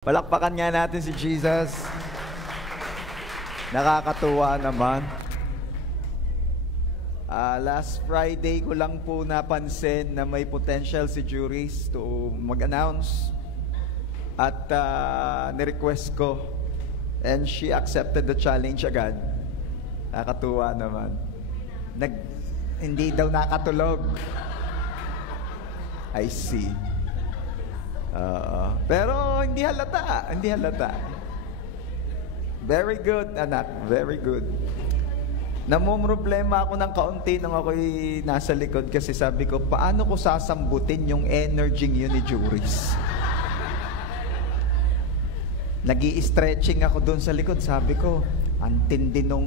Palakpakan nga natin si Jesus. Nakakatuwa naman. Last Friday ko lang po napansin na may potential si Juris to mag-announce. At nirequest ko. And she accepted the challenge agad. Nakakatuwa naman. Hindi daw nakatulog. I see. Pero hindi halata. Very good, anak. Very good. Namumroblema ako ng kaunti nung ako'y nasa likod kasi sabi ko, paano ko sasambutin yung energy yun ni Juris? Nag-i-stretching ako doon sa likod. Sabi ko, antindi nung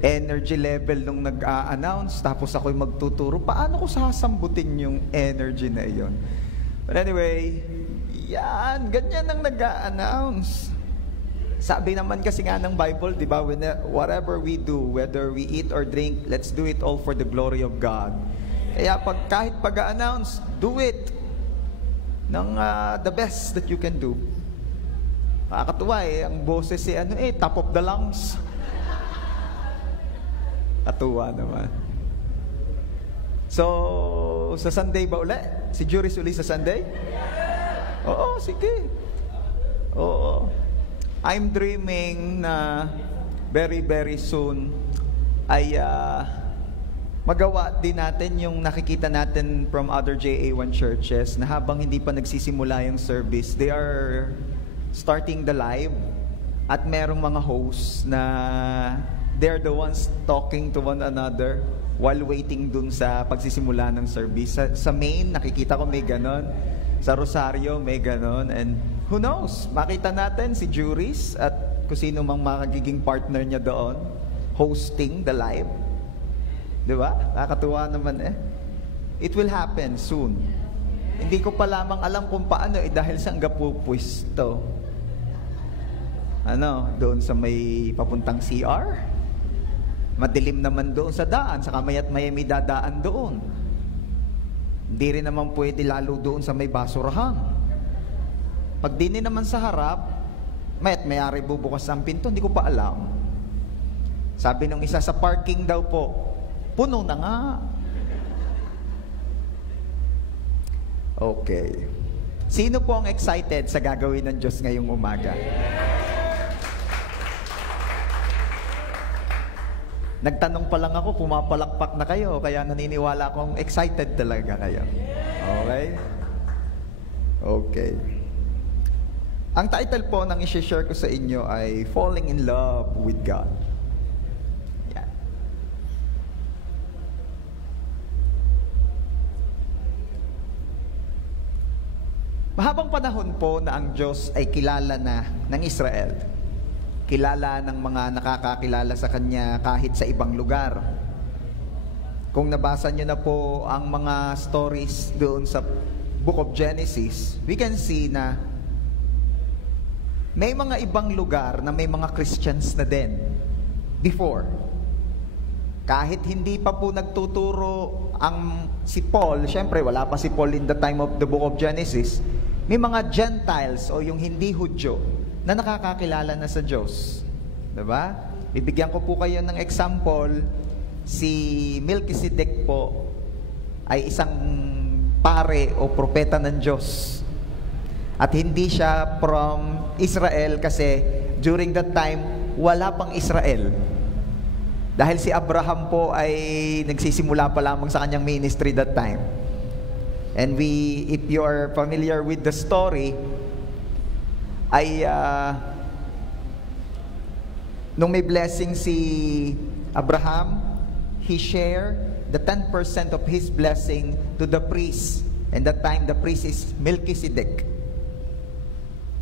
energy level nung nag-a-announce, tapos ako'y magtuturo. Paano ko sasambutin yung energy na iyon? But anyway, yan, ganyan ang nag-a-announce. Sabi naman kasi nga ng Bible, di ba, whatever we do, whether we eat or drink, let's do it all for the glory of God. Kaya kahit pag-a-announce, do it ng the best that you can do. Nakakatuwa ang boses top of the lungs. Katuwa naman. So, sa Sunday ba uli? Si Juris uli sa Sunday? Oo, sige. Oo. I'm dreaming na very, very soon ay magawa din natin yung nakikita natin from other JA1 churches na habang hindi pa nagsisimula yung service, they are starting the live at merong mga hosts na they're the ones talking to one another while waiting dun sa pagsisimula ng service. Sa main, nakikita ko may ganon. Sa Rosario, may ganon. And who knows? Makita natin si Juris at kung sino mang magiging partner niya doon hosting the live. Diba? Nakakatuwa naman It will happen soon. Hindi ko pa lamang alam kung paano dahil saan pupwisto. Doon sa may papuntang CR? Madilim naman doon sa daan, saka maya't may dadaan doon. Hindi rin naman pwede lalo doon sa may basurahan. Pag dini naman sa harap, maya't may-ari bubukas ang pinto, hindi ko pa alam. Sabi nung isa sa parking daw po, puno na nga. Okay. Sino po ang excited sa gagawin ng Diyos ngayong umaga? Nagtanong pa lang ako, pumapalakpak na kayo, kaya naniniwala akong excited talaga kayo. Okay? Okay. Ang title po ng i-share ko sa inyo ay Falling in Love with God. Yan. Mahabang panahon po na ang Diyos ay kilala na ng Israel. Kilala ng mga nakakakilala sa Kanya kahit sa ibang lugar. Kung nabasa nyo na po ang mga stories doon sa Book of Genesis, we can see na may mga ibang lugar na may mga Christians na din before. Kahit hindi pa po nagtuturo si Paul, syempre wala pa si Paul in the time of the Book of Genesis, may mga Gentiles o yung hindi Hudyo na nakakakilala na sa Diyos. Diba? Bibigyan ko po kayo ng example. Si Melchizedek po ay isang pare o propeta ng Diyos. At hindi siya from Israel kasi during that time, wala pang Israel. Dahil si Abraham po ay nagsisimula pa lamang sa kanyang ministry that time. And if you are familiar with the story, ay nung may blessing si Abraham, he shared the 10% of his blessing to the priest. And that time, the priest is Melchizedek.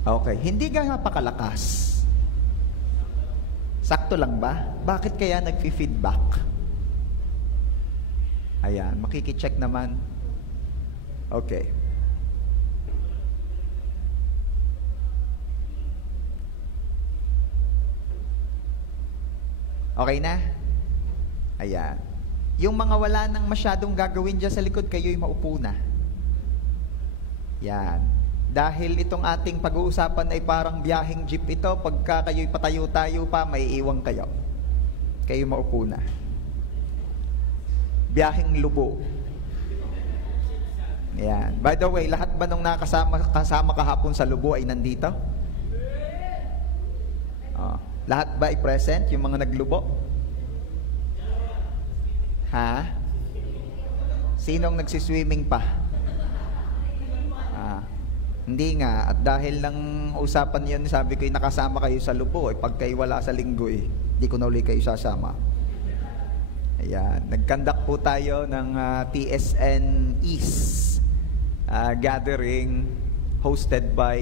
Okay, hindi ka napakalakas. Sakto lang ba? Bakit kaya nag-feedback? Ayan, makikicheck naman. Okay. Okay na? Ayan. Yung mga wala nang masyadong gagawin dyan sa likod, kayo'y maupo na. Yan. Dahil itong ating pag-uusapan ay parang biyaheng jeep ito, pagka kayo'y patayo-tayo pa, may iwang kayo. Kayo maupo na. Biyaheng lubo. Yan. By the way, lahat ba nung kasama kahapon sa lubo ay nandito? Oh. Lahat ba ay present, yung mga naglubo? Ha? Sinong nagsiswimming pa? Hindi nga. At dahil lang usapan yun, sabi ko, nakasama kayo sa lubo. Pag kayo wala sa linggo, di ko na uli kayo sasama. Ayan. Nag-conduct po tayo ng TSN East gathering hosted by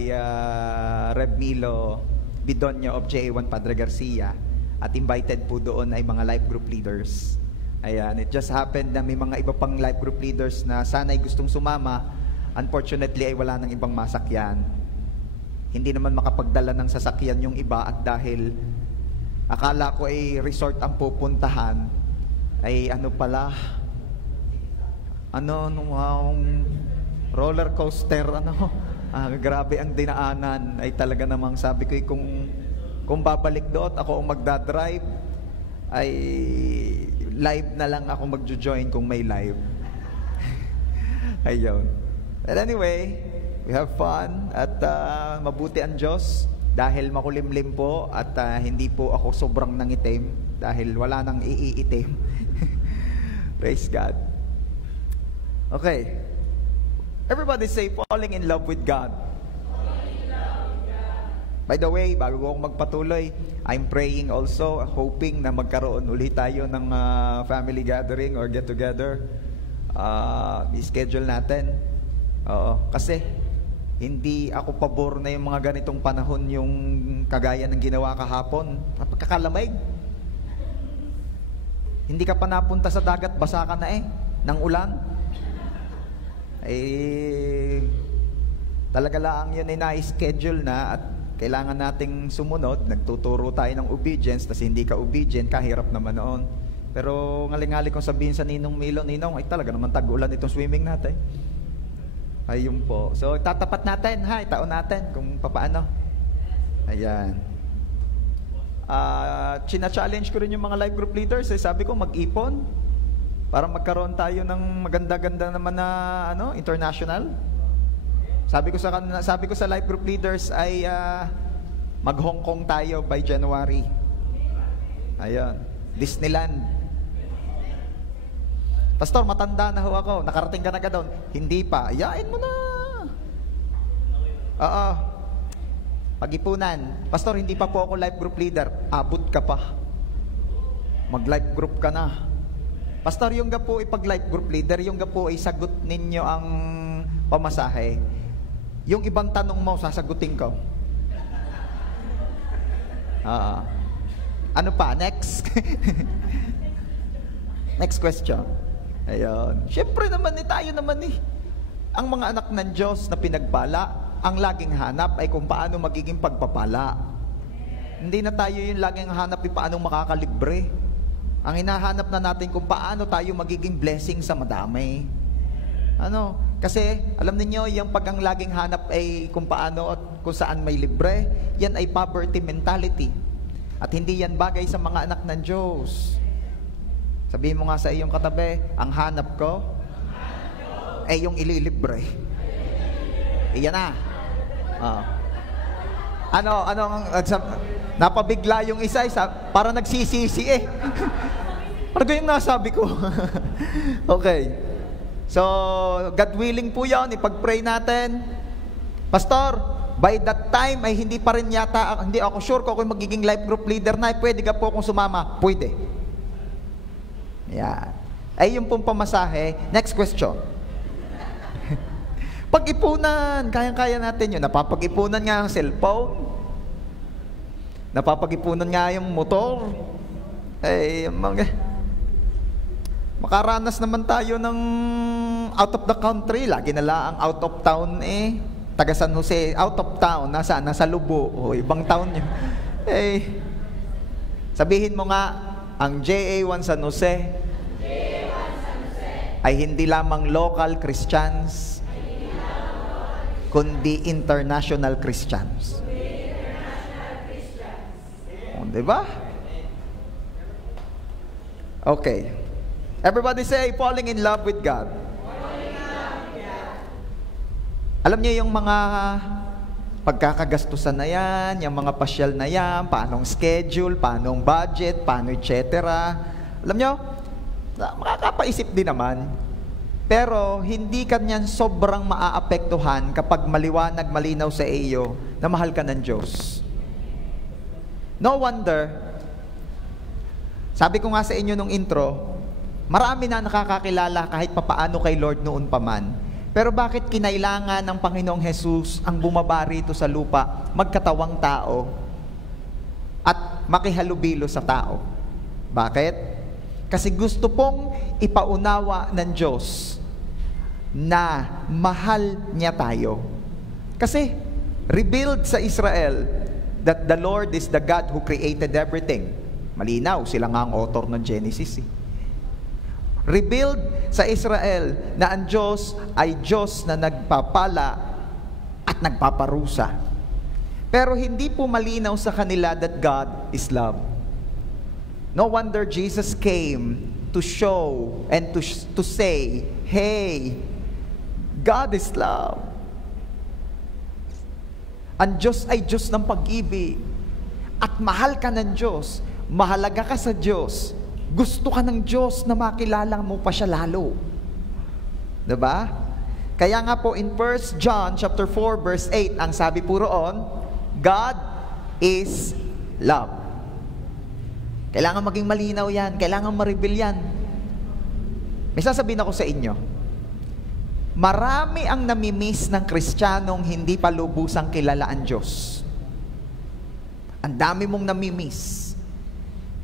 Rev. Milo Bidonyo of JA1 Padre Garcia. At invited po doon ay mga life group leaders. Ayan. It just happened na may mga iba pang life group leaders na sana'y gustong sumama. Unfortunately ay wala ng ibang masakyan. Hindi naman makapagdala ng sasakyan yung iba at dahil akala ko ay resort ang pupuntahan, ay ano pala, roller coaster, grabe ang dinaanan. Ay talaga namang sabi ko, kung babalik doon, ako ang magdadrive, ay live na lang ako magjo-join kung may live. Ayun. But anyway, we have fun at mabuti ang Diyos dahil makulimlim po at hindi po ako sobrang nangitim dahil wala nang iiitim. Praise God. Okay. Everybody say, falling in love with God. By the way, bago ko magpatuloy, I'm praying also, hoping na magkaroon ulit tayo ng family gathering or get together. I-schedule natin. Oo, kasi hindi ako pabor na yung mga ganitong panahon yung kagaya ng ginawa kahapon. Napagkakalamig. Hindi ka pa napunta sa dagat, basa ka na ng ulan. Talaga lang yun ay na-schedule na at kailangan nating sumunod. Nagtuturo tayo ng obedience, tas hindi ka obedient, kahirap naman noon. Pero ngalingali kong sabihin sa Ninong Milo, Ninong, ay talaga naman tag-ulan itong swimming natin. Ayun po. So, tatapat natin, itaon natin kung paano. Ayan. China-challenge ko rin yung mga life group leaders. Sabi ko, mag-ipon para magkaroon tayo ng maganda-ganda naman na international. Sabi ko sa life group leaders ay mag-Hong Kong tayo by January. Ayan. Disneyland. Pastor, matanda na ho ako. Nakarating ka na ka doon. Hindi pa. Ayain mo na. Oo. Pag-ipunan. Pastor, hindi pa po ako life group leader. Abot ka pa. Mag-life group ka na. Pastor, yung ga po ipag-life group leader, yung ga po ay sagot ninyo ang pamasahe. Yung ibang tanong mo, sasagutin ko. Ano pa? Next? Next question. Ayun. Siyempre naman tayo naman ang mga anak ng Diyos na pinagpala, ang laging hanap ay kung paano magiging pagpapala. Hindi na tayo yung laging hanap paano makakalibre. Ang hinahanap na natin kung paano tayo magiging blessing sa madami. Kasi alam niyo yung pag ang laging hanap ay kung paano at kung saan may libre, yan ay poverty mentality. At hindi yan bagay sa mga anak ng Diyos. Sabihin mo nga sa iyong katabi, ang hanap ko ay yung ililibre. Iyan na. Napabigla yung isa, para nagsisisi Parang yung nasabi ko. Okay. So, God willing po yan, ipag-pray natin. Pastor, by that time ay hindi pa rin yata, hindi ako sure kung ako magiging life group leader na, pwede ka po akong sumama. Pwede. Yan. Ay yung pong pamasahe. Next question. Pag-ipunan, kayang-kaya natin yun. Napapag-ipunan nga ang cellphone. Napapag-ipunan nga yung motor. Makaranas naman tayo ng out of the country. Lagi na lang out of town taga San Jose, out of town. Nasaan? Nasa Lubo. Ibang town yun. Sabihin mo nga, ang JA1 San Jose ay hindi lamang local Christians, kundi international Christians. O, diba? Okay. Everybody say, falling in love with God. Alam niyo yung mga pagkakagastusan na yan, yung mga pasyal na yan, paanong schedule, paanong budget, paano etc. Alam niyo, makakapaisip din naman. Pero hindi ka niyan sobrang maaapektuhan kapag maliwanag, malinaw sa iyo na mahal ka ng Diyos. No wonder, sabi ko nga sa inyo nung intro, marami na nakakakilala kahit papaano kay Lord noon pa man. Pero bakit kinailangan ng Panginoong Jesus ang bumaba rito sa lupa, magkatawang tao, at makihalubilo sa tao? Bakit? Kasi gusto pong ipaunawa ng Diyos na mahal niya tayo. Kasi revealed sa Israel that the Lord is the God who created everything. Malinaw, sila nga ang author ng Genesis. Revealed sa Israel na ang Diyos ay Diyos na nagpapala at nagpaparusa. Pero hindi po malinaw sa kanila that God is love. No wonder Jesus came to show and to say, hey, God is love. Ang Diyos ay Diyos ng pag-ibig. At mahal ka ng Diyos. Mahalaga ka sa Diyos. Gusto ka ng Diyos na makilala mo pa siya lalo. Diba? Kaya nga po in 1 John chapter 4 verse 8, ang sabi po roon, God is love. Kailangan maging malinaw yan. Kailangan ma-reveal yan. May sasabihin ako sa inyo. Marami ang namimiss ng Kristiyanong hindi pa lubusang kilala ang Diyos. Ang dami mong namimiss.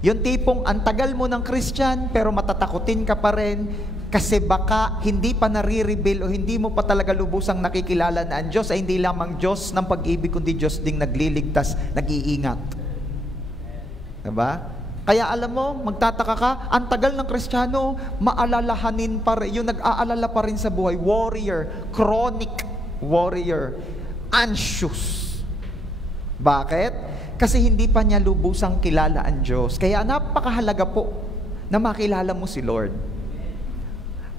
Yung tipong ang tagal mo ng Christian pero matatakutin ka pa rin kasi baka hindi pa nare-reveal o hindi mo pa talaga lubusang nakikilala na ang Diyos ay hindi lamang Diyos ng pag-ibig kundi Diyos ding nagliligtas, nag-iingat. Diba? Kaya alam mo, magtataka ka, ang tagal ng Kristiyano, maalalahanin pa rin, yung nag-aalala pa rin sa buhay, warrior, chronic warrior, anxious. Bakit? Kasi hindi pa niya lubusang kilala ang Diyos. Kaya napakahalaga po na makilala mo si Lord.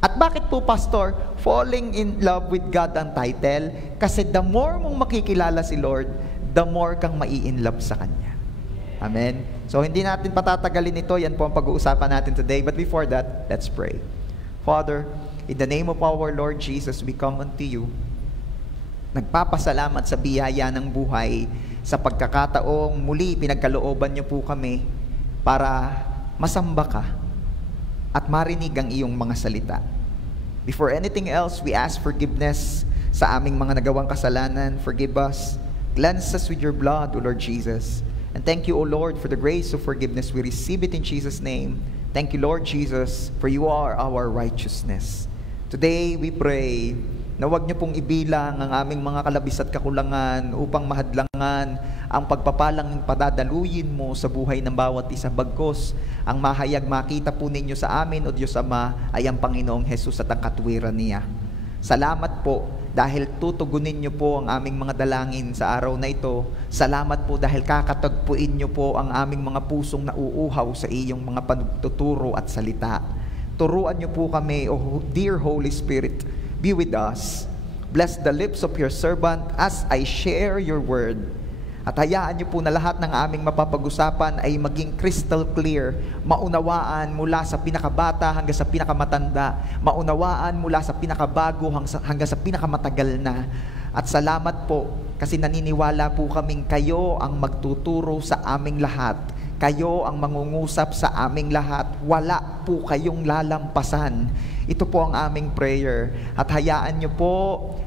At bakit po, Pastor, falling in love with God ang title? Kasi the more mong makikilala si Lord, the more kang mai-in love sa Kanya. Amen? So, hindi natin patatagalin ito. Yan po ang pag-uusapan natin today. But before that, let's pray. Father, in the name of our Lord Jesus, we come unto you. Nagpapasalamat sa biyaya ng buhay, sa pagkakataong muli pinagkalooban niyo po kami para masamba ka at marinig ang iyong mga salita. Before anything else, we ask forgiveness sa aming mga nagawang kasalanan. Forgive us. Cleanse us with your blood, O Lord Jesus. And thank you, O Lord, for the grace of forgiveness. We receive it in Jesus' name. Thank you, Lord Jesus, for you are our righteousness. Today, we pray na huwag niyo pong ibilang ang aming mga kalabis at kakulangan upang mahadlangan ang pagpapalang padadaluyin mo sa buhay ng bawat isa. Bagkos, ang mahayag makita po ninyo sa amin, O Diyos Ama, ay ang Panginoong Jesus at ang katuwiran niya. Salamat po dahil tutugunin niyo po ang aming mga dalangin sa araw na ito. Salamat po dahil kakatagpuin niyo po ang aming mga pusong nauuhaw sa iyong mga pagtuturo at salita. Turuan niyo po kami, O dear Holy Spirit, be with us. Bless the lips of your servant as I share your word. At hayaan niyo po na lahat ng aming mapapag-usapan ay maging crystal clear, maunawaan mula sa pinakabata hanggang sa pinakamatanda, maunawaan mula sa pinakabago hanggang sa pinakamatagal na. At salamat po kasi naniniwala po kaming kayo ang magtuturo sa aming lahat. Kayo ang mangungusap sa aming lahat. Wala po kayong lalampasan. Ito po ang aming prayer. At hayaan niyo po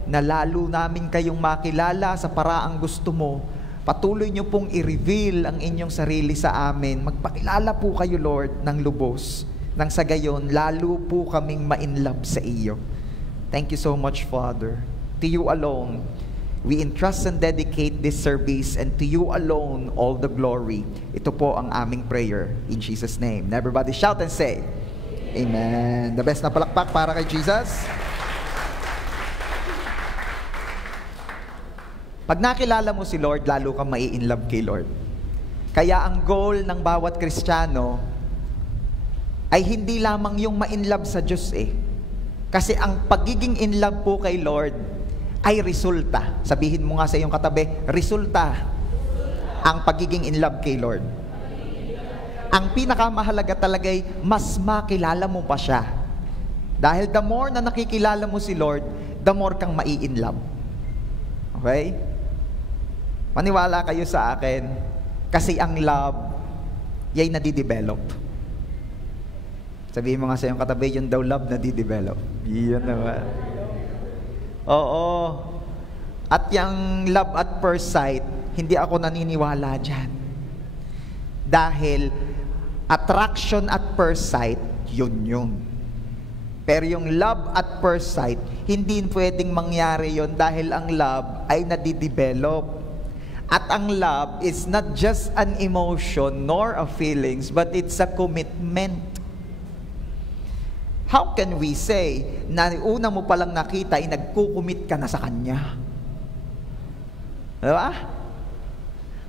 na lalo namin kayong makilala sa paraang gusto mo. Patuloy niyo pong i-reveal ang inyong sarili sa amin. Magpakilala po kayo, Lord, ng lubos. Nang sa gayon, lalo po kaming ma-inlove sa iyo. Thank you so much, Father. To you alone, we entrust and dedicate this service, and to you alone all the glory. Ito po ang aming prayer in Jesus' name. And everybody shout and say, Amen. The best na palakpak para kay Jesus. Pag nakilala mo si Lord, lalo kang mai-inlove kay Lord. Kaya ang goal ng bawat Kristiyano ay hindi lamang yung ma-inlove sa Diyos eh. Kasi ang pagiging inlove po kay Lord ay resulta. Sabihin mo nga sa iyong katabi, resulta ang pagiging inlove kay Lord. Ang pinakamahalaga talaga ay mas makilala mo pa siya. Dahil the more na nakikilala mo si Lord, the more kang mai-inlove. Okay? Maniwala kayo sa akin, kasi ang love, yay nadidevelop. Sabihin mo nga sa iyong katabi, yun daw love nadidevelop. Yun naman. Oo. At yung love at first sight, hindi ako naniniwala dyan. Dahil, attraction at first sight, yun. Pero yung love at first sight, hindi pwedeng mangyari yun dahil ang love ay nadidevelop. At ang love is not just an emotion nor a feelings, but it's a commitment. How can we say na una mo palang nakita ay nagkukumit ka na sa Kanya? Diba?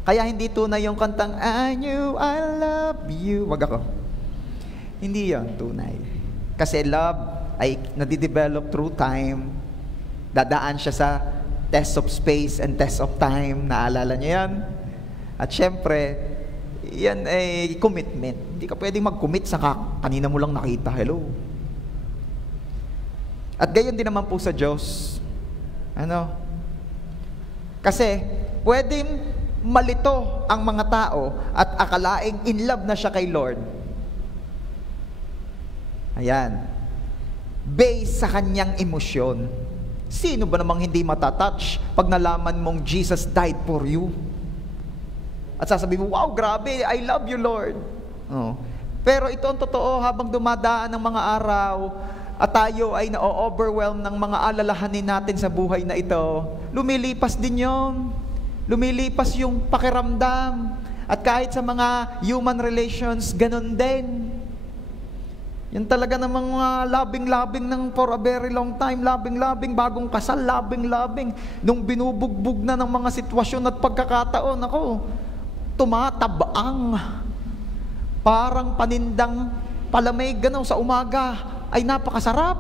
Kaya hindi tunay yung kantang, I knew I love you. Wag ako. Hindi yan tunay. Kasi love ay nadidevelop through time. Dadaan siya sa test of space and test of time. Naalala niyo yan? At syempre, yan ay commitment. Hindi ka pwedeng mag-commit sa kanina mo lang nakita. Hello? At gayon din naman po sa Diyos. Ano? Kasi, pwedeng malito ang mga tao at akalaing in love na siya kay Lord. Ayan. Based sa kanyang emosyon. Sino ba namang hindi matatouch pag nalaman mong Jesus died for you? At sasabihin mo, wow, grabe, I love you, Lord. Oh. Pero ito ang totoo, habang dumadaan ng mga araw at tayo ay na-overwhelm ng mga alalahanin natin sa buhay na ito, lumilipas din yun. Lumilipas yung pakiramdam. At kahit sa mga human relations, ganun din. Yan talaga ng mga labing-labing ng for a very long time, labing-labing, bagong kasal, labing-labing. Nung binubugbog na ng mga sitwasyon at pagkakataon, ako, tumatabang. Parang panindang palamig, gano'n, sa umaga, ay napakasarap.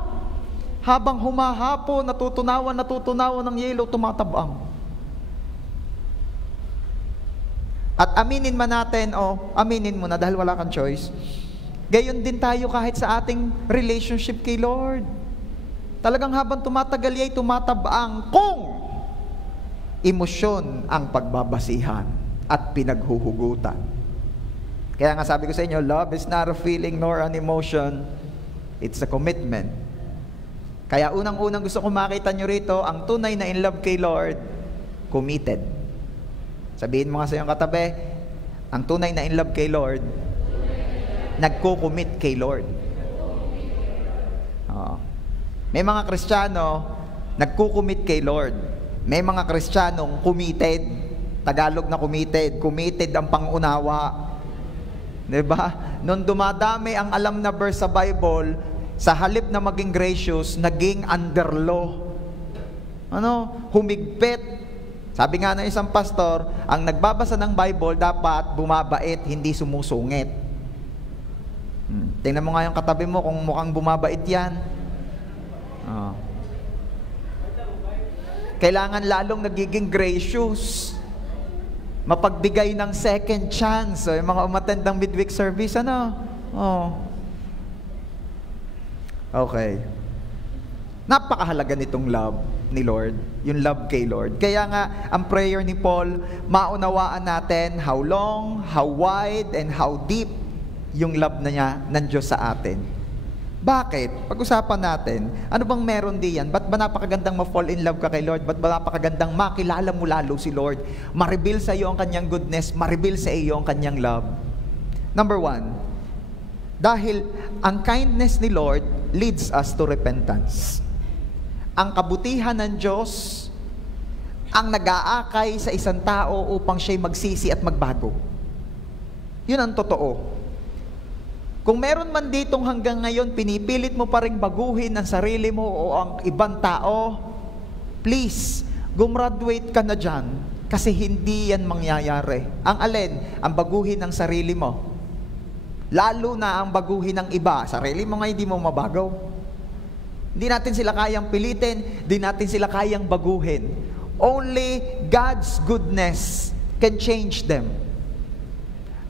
Habang humahapon, natutunawan ng yelo, tumatabang. At aminin man natin, aminin mo na dahil wala kang choice, gayon din tayo kahit sa ating relationship kay Lord. Talagang habang tumatagal ay tumatabang kung emosyon ang pagbabasihan at pinaghuhugutan. Kaya nga sabi ko sa inyo, love is not a feeling nor an emotion, it's a commitment. Kaya unang-unang gusto ko makita nyo rito, ang tunay na in love kay Lord, committed. Sabihin mo nga sa iyong katabi, ang tunay na in love kay Lord, nagko-commit kay Lord. May mga Kristiyano nagko-commit kay Lord. May mga Kristiyanong committed. Tagalog na committed. Committed ang pangunawa. Diba? Nung dumadami ang alam na verse sa Bible, sa halip na maging gracious, naging under law. Humigpit. Sabi nga ng isang pastor, ang nagbabasa ng Bible dapat bumabait, hindi sumusungit. Tingnan mo nga yung katabi mo kung mukhang bumabait yan. Kailangan lalong nagiging gracious. Mapagbigay ng second chance. Yung mga umattend ng midweek service, Okay. Napakahalaga nitong love ni Lord, yung love kay Lord. Kaya nga, ang prayer ni Paul, maunawaan natin how long, how wide, and how deep yung love na niya ng Diyos sa atin. Bakit? Pag-usapan natin, ano bang meron diyan? Ba't ba napakagandang ma-fall in love ka kay Lord? Ba't ba napakagandang makilala mo lalo si Lord? Ma-reveal sa iyo ang kanyang goodness, ma-reveal sa iyo ang kanyang love. Number 1, dahil ang kindness ni Lord leads us to repentance. Ang kabutihan ng Diyos ang nag-aakay sa isang tao upang siya'y magsisi at magbago. Yun ang totoo. Kung meron man ditong hanggang ngayon, pinipilit mo pa rin baguhin ang sarili mo o ang ibang tao, please, gumraduate ka na dyan kasi hindi yan mangyayari. Ang alin? Ang baguhin ng sarili mo. Lalo na ang baguhin ng iba. Sarili mo nga hindi mo mabagaw. Hindi natin sila kayang pilitin, hindi natin sila kayang baguhin. Only God's goodness can change them.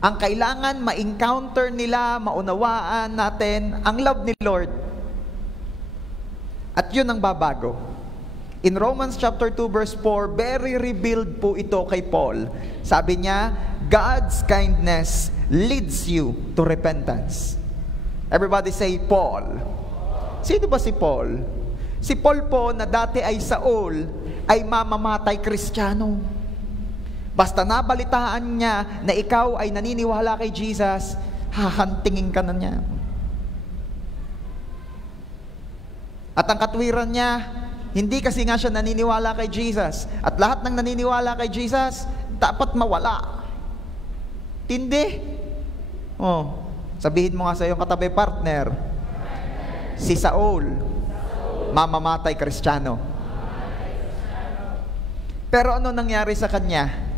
Ang kailangan ma-encounter nila, maunawaan natin ang love ni Lord. At yun ang babago. In Romans chapter 2 verse 4, very revealed po ito kay Paul. Sabi niya, God's kindness leads you to repentance. Everybody say, Paul. Sino ba si Paul? Si Paul po na dati ay Saul, ay mamamatay Kristiyano. Basta nabalitaan niya na ikaw ay naniniwala kay Jesus, hahantingin ka na niya. At ang katwiran niya, hindi kasi nga siya naniniwala kay Jesus. At lahat ng naniniwala kay Jesus, dapat mawala. Tindi. Oh, sabihin mo nga sa iyong katabi partner, si Saul, mamamatay Kristiyano. Pero ano nangyari sa kanya?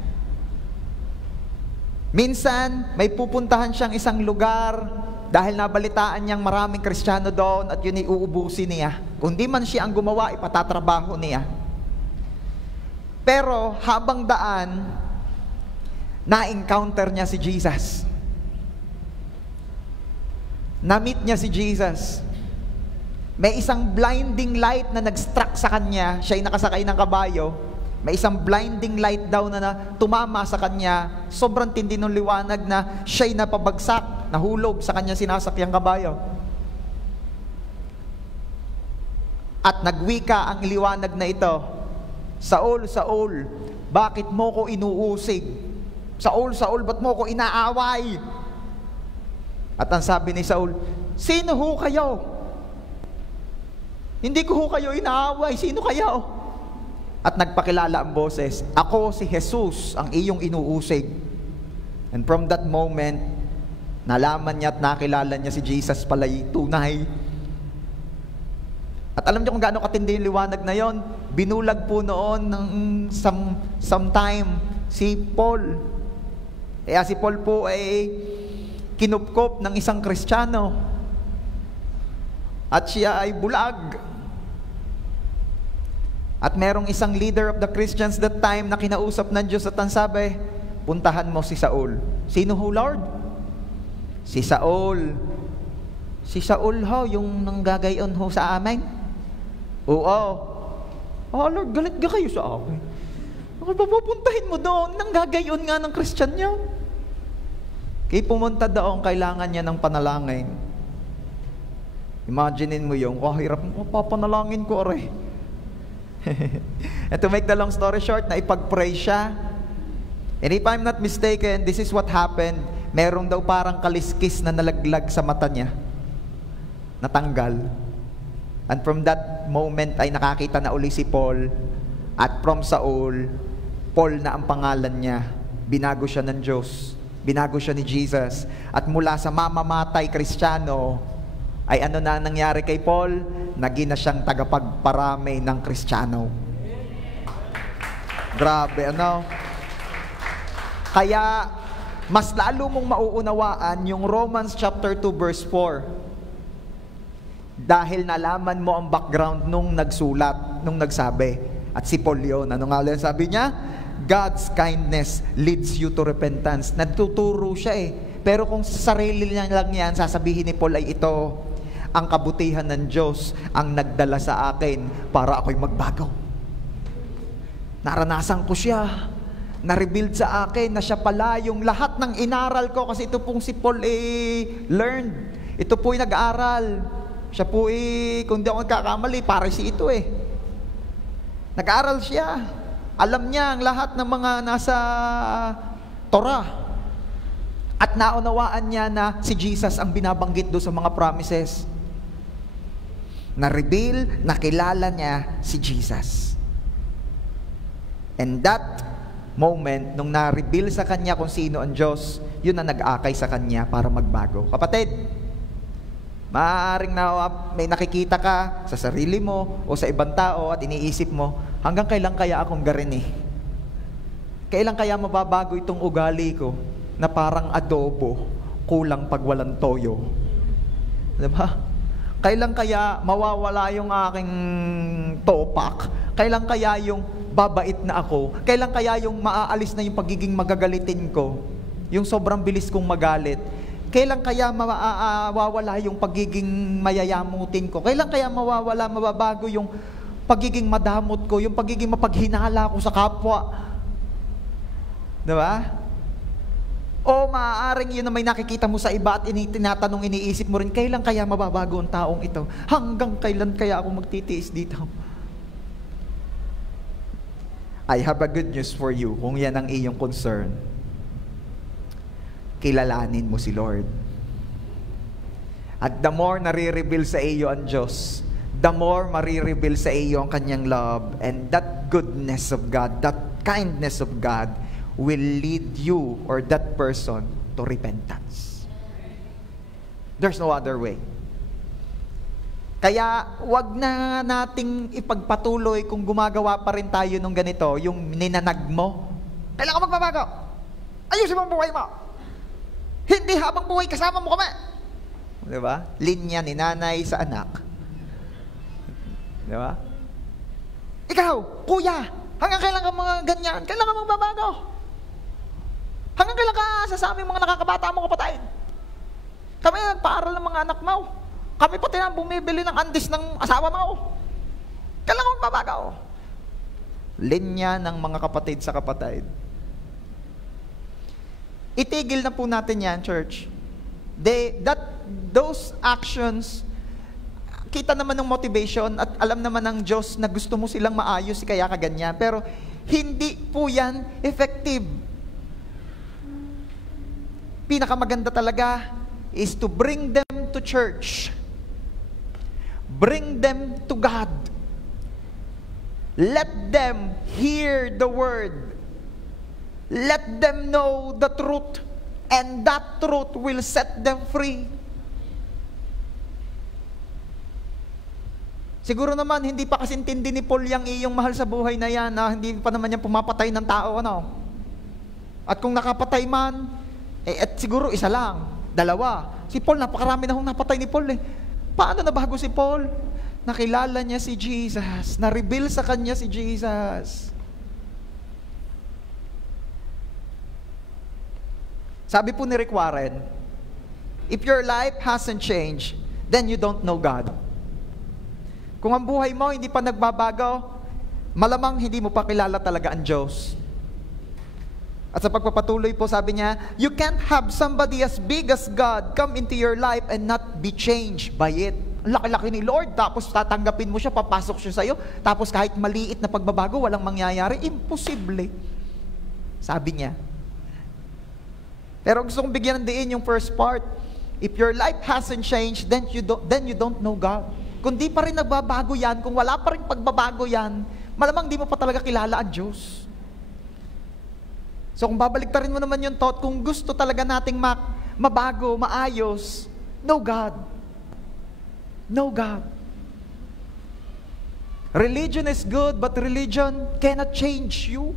Minsan, may pupuntahan siyang isang lugar dahil nabalitaan niyang maraming Kristiyano doon at yun ay uubusin niya. Kung di man siya ang gumawa, ipatatrabaho niya. Pero habang daan, na-encounter niya si Jesus. Na-meet niya si Jesus. May isang blinding light na nag-struck sa kanya. Siya ay nakasakay ng kabayo. May isang blinding light daw na tumama sa kanya. Sobrang tindi ng liwanag na siya'y napabagsak, nahulog sa kanya sinasakyang kabayo. At nagwika ang liwanag na ito, Saul, Saul, bakit mo ko inuusig? Saul, Saul, ba't mo ko inaaway? At ang sabi ni Saul, sino ho kayo? Hindi ko ho kayo inaaway, sino kayo? At nagpakilala ang boses, ako si Jesus, ang iyong inuusig. And from that moment, nalaman niya at nakilala niya si Jesus pala'y tunay. At alam niyo kung gaano katindi yung liwanag na yon? Binulag po noon ng sometime si Paul. Kaya si Paul po ay kinupkop ng isang Kristiyano. At siya ay bulag. At merong isang leader of the Christians that time na kinausap ng Diyos at ang sabi, puntahan mo si Saul. Sino ho, Lord? Si Saul. Si Saul ho, yung nanggagayon ho sa amin? Oo. Oh, Lord, galit ka kayo sa akin. Papuntahin mo doon, nanggagayon nga ng Christian niya. Kaya pumunta doon, kailangan niya ng panalangin. Imaginein mo yung, hirap mo, papanalangin ko, aray. And to make the long story short, na ipag-pray siya. And if I'm not mistaken, this is what happened. Merong daw parang kaliskis na nalaglag sa mata niya. Natanggal. And from that moment ay nakakita na uli si Paul. At from Saul, Paul na ang pangalan niya. Binago siya ng Diyos. Binago siya ni Jesus. At mula sa mamamatay Kristiyano, ay ano na nangyari kay Paul? Naging na siyang tagapagparami ng Kristiyano. Grabe, ano? Kaya, mas lalo mong mauunawaan yung Romans chapter 2 verse 4. Dahil nalaman mo ang background nung nagsulat, nung nagsabi. At si Paul yun, ano nga lang sabi niya? God's kindness leads you to repentance. Nagtuturo siya eh. Pero kung sa sarili niya lang yan, sasabihin ni Paul ay ito, ang kabutihan ng Diyos ang nagdala sa akin para ako'y magbago. Naranasan ko siya. Na-revealed sa akin na siya pala yung lahat ng inaral ko kasi ito pong si Paul learned. Ito po'y nag-aaral. Siya po kung di ako nagkakamali, pare si ito Nag-aaral siya. Alam niya ang lahat ng mga nasa Torah. At naunawaan niya na si Jesus ang binabanggit doon sa mga promises. Na-reveal, nakilala niya si Jesus. And that moment, nung na-reveal sa kanya kung sino ang Diyos, yun ang nag-akay sa kanya para magbago. Kapatid, maaaring may nakikita ka sa sarili mo o sa ibang tao at iniisip mo, hanggang kailan kaya akong garini? Kailan kaya mababago itong ugali ko na parang adobo, kulang pag walang toyo? Diba? Kailan kaya mawawala yung aking topak? Kailan kaya yung babait na ako? Kailan kaya yung maaalis na yung pagiging magagalitin ko? Yung sobrang bilis kong magalit? Kailan kaya mawawala yung pagiging mayayamutin ko? Kailan kaya mababago yung pagiging madamot ko? Yung pagiging mapaghinala ko sa kapwa? Diba? O maaaring yun na may nakikita mo sa iba at tinatanong, iniisip mo rin, kailan kaya mababago ang taong ito? Hanggang kailan kaya ako magtitiis dito? I have a good news for you kung yan ang iyong concern. Kilalanin mo si Lord. At the more nare-reveal sa iyo ang Diyos, the more marireveal sa iyo ang kanyang love, and that goodness of God, that kindness of God will lead you or that person to repentance. There's no other way. Kaya wag na nating ipagpatuloy kung gumagawa pa rin tayo nung ganito, yung ninanag mo. Kailangan magbabago. Ayusin mo ang buhay mo. Hindi habang buhay kasama mo kami. Diba? Linya ni nanay sa anak. Diba? Ikaw, kuya, hanggang kailan ka mga ganyan? Kailangan magbabago. Hanggang kailan ka sa aming mga nakakabata mo kapatid? Kami nagpaaral ng mga anak mo. Kami pati na bumibili ng andis ng asawa mo. Kailangan magbabago. Linya ng mga kapatid sa kapatid. Itigil na po natin yan, church. Those actions, kita naman ng motivation at alam naman ng Diyos na gusto mo silang maayos, kaya ka ganyan. Pero hindi po yan effective. Pinakamaganda talaga is to bring them to church. Bring them to God. Let them hear the word. Let them know the truth. And that truth will set them free. Siguro naman, hindi pa kasintindi ni Paul yung iyong mahal sa buhay na yan, na hindi pa naman yan pumapatay ng tao, ano? At kung nakapatay man, at siguro isa lang, dalawa. Si Paul, napakarami na hong napatay ni Paul eh. Paano nabago si Paul? Nakilala niya si Jesus. Na-reveal sa kanya si Jesus. Sabi po ni Rick Warren, if your life hasn't changed, then you don't know God. Kung ang buhay mo hindi pa nagbabago, malamang hindi mo pa kilala talaga ang Diyos. At sa pagpapatuloy po, sabi niya, you can't have somebody as big as God come into your life and not be changed by it. Ang laki-laki ni Lord, tapos tatanggapin mo siya, papasok siya sa'yo, tapos kahit maliit na pagbabago, walang mangyayari. Imposible. Sabi niya. Pero gusto kong bigyan ng diin yung first part. If your life hasn't changed, then you don't know God. Kung di pa rin nagbabago yan, kung wala pa rin pagbabago yan, malamang di mo pa talaga kilala ang Diyos. So kung babaliktarin mo naman yung thought, kung gusto talaga nating mabago, maayos, know God. Know God. Religion is good, but religion cannot change you.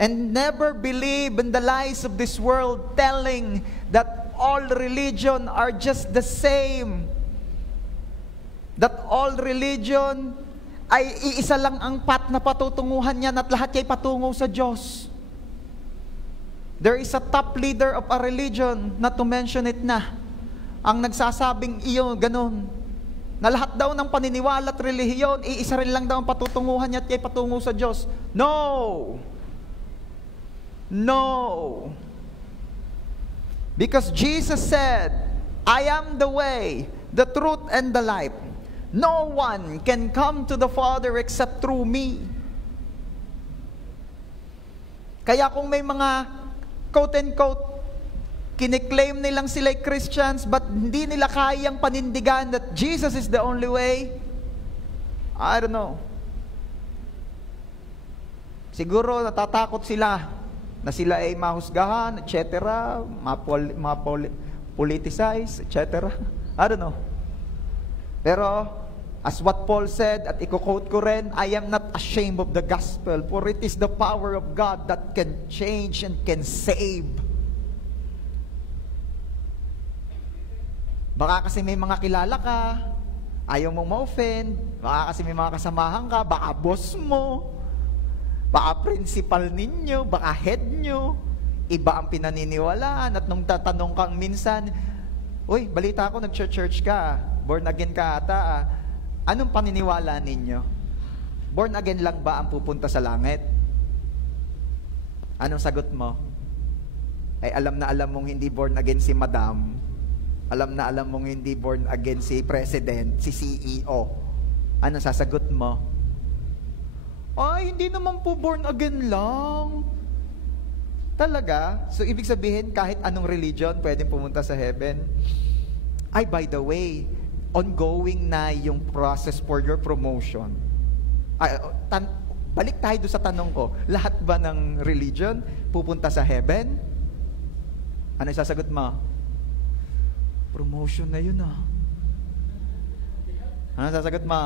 And never believe in the lies of this world telling that all religion are just the same. That all religion ay iisa lang ang na patutunguhan niyan at lahat ay patungo sa Diyos. There is a top leader of a religion, not to mention it na, ang nagsasabing iyo, ganun, na lahat daw ng paniniwala at relihiyon, iisa rin lang daw ang patutunguhan niya at ay patungo sa Diyos. No! No! Because Jesus said, I am the way, the truth, and the life. No one can come to the Father except through me. Kaya kung may mga quote-unquote kiniklaim nilang sila'y Christians but hindi nila kayang panindigan that Jesus is the only way, I don't know. Siguro natatakot sila na sila ay mahusgahan, etc., politicize, etc. I don't know. Pero As what Paul said, at i-quote ko rin, I am not ashamed of the gospel, for it is the power of God that can change and can save. Baka kasi may mga kilala ka, ayaw mong ma-offend, baka kasi may mga kasamahan ka, baka boss mo, baka principal ninyo, baka head nyo, iba ang pinaniniwalaan, at nung tatanong kang minsan, uy, balita ko, nag-church ka, born again ka ata, anong paniniwala ninyo? Born again lang ba ang pupunta sa langit? Anong sagot mo? Ay alam na alam mong hindi born again si Madam, alam na alam mong hindi born again si President, si CEO. Anong sasagot mo? Ay, hindi naman po born again lang. Talaga? So, ibig sabihin, kahit anong religion, pwedeng pumunta sa heaven? Ay, by the way, ongoing na yung process for your promotion. Ay, balik tayo doon sa tanong ko, lahat ba ng religion pupunta sa heaven? Ano yung sasagot mo? Promotion na yun ah. Ano sasagot mo?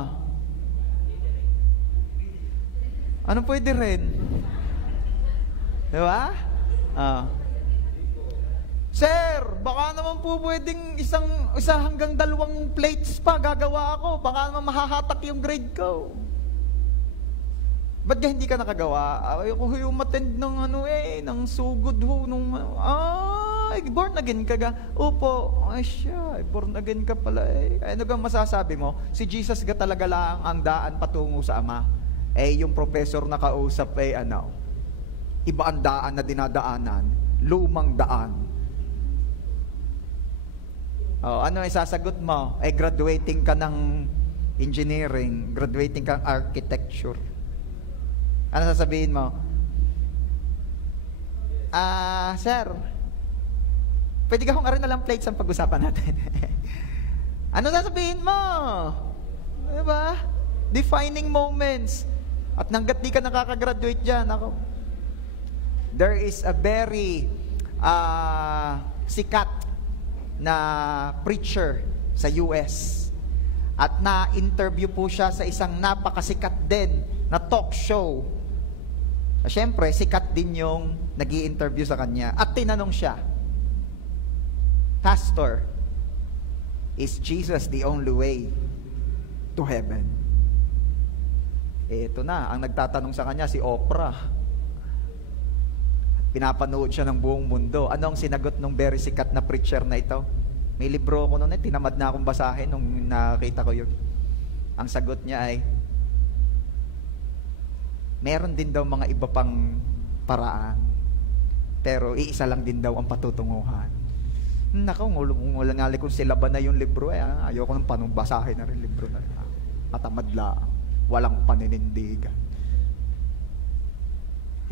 Ano pwede rin? Diba? Sir, baka naman po pwedeng isa hanggang 2 plates pa gagawa ako. Baka naman mahahatak yung grade ko. Ba't hindi ka nakagawa? Ayoko umattend ng ng sugod ho. Born again ka ga? Opo. Ay siya, born again ka pala eh. Ano kang masasabi mo? Si Jesus ga talaga lang ang daan patungo sa Ama. Yung professor na kausap iba ang daan na dinadaanan. Lumang daan. Ano isasagot mo? Graduating ka ng engineering, graduating ka ng architecture. Ano sasabihin mo? Sir, pwede ka kong arin na lang plates ang pag-usapan natin. Ano sasabihin mo? Diba? Defining moments. At nanggat di ka nakakagraduate dyan, there is a very sikat na preacher sa US. At na-interview po siya sa isang napakasikat din na talk show. Siyempre, sikat din yung nag-i-interview sa kanya. At tinanong siya, Pastor, is Jesus the only way to heaven? Ito na, ang nagtatanong sa kanya si Oprah. Pinapanood siya ng buong mundo. Ano ang sinagot ng very sikat na preacher na ito? May libro ko noon tinamad na akong basahin nung nakita ko yun. Ang sagot niya ay, meron din daw mga iba pang paraan, pero iisa lang din daw ang patutunguhan. Nakaw, ngulangali kung silaban na yung libro ayoko nang panumbasahin na rin libro na rin. Matamad lang, walang paninindigan.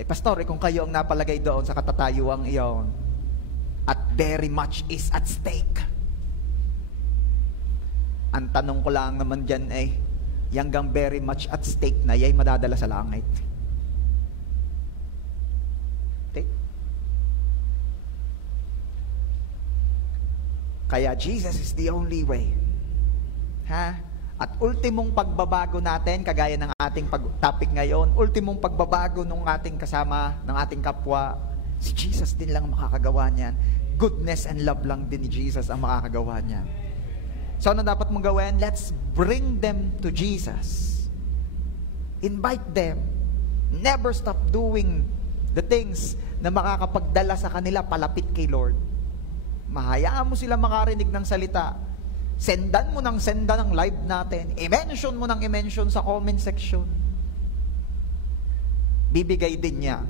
Pastor, kung kayo ang napalagay doon sa katatayuang iyon, at very much is at stake, ang tanong ko lang naman dyan hanggang very much at stake na yay madadala sa langit. Okay? Kaya Jesus is the only way. At ultimong pagbabago natin, kagaya ng ating topic ngayon, ultimong pagbabago ng ating kasama, ng ating kapwa, si Jesus din lang makakagawa niyan. Goodness and love lang din ni Jesus ang makakagawa niyan. So ano dapat mong gawin? Let's bring them to Jesus. Invite them. Never stop doing the things na makakapagdala sa kanila palapit kay Lord. Mahayaan mo sila makarinig ng salita. Sendan mo ng sendan ng live natin. I-mention mo ng i-mention sa comment section. Bibigay din niya.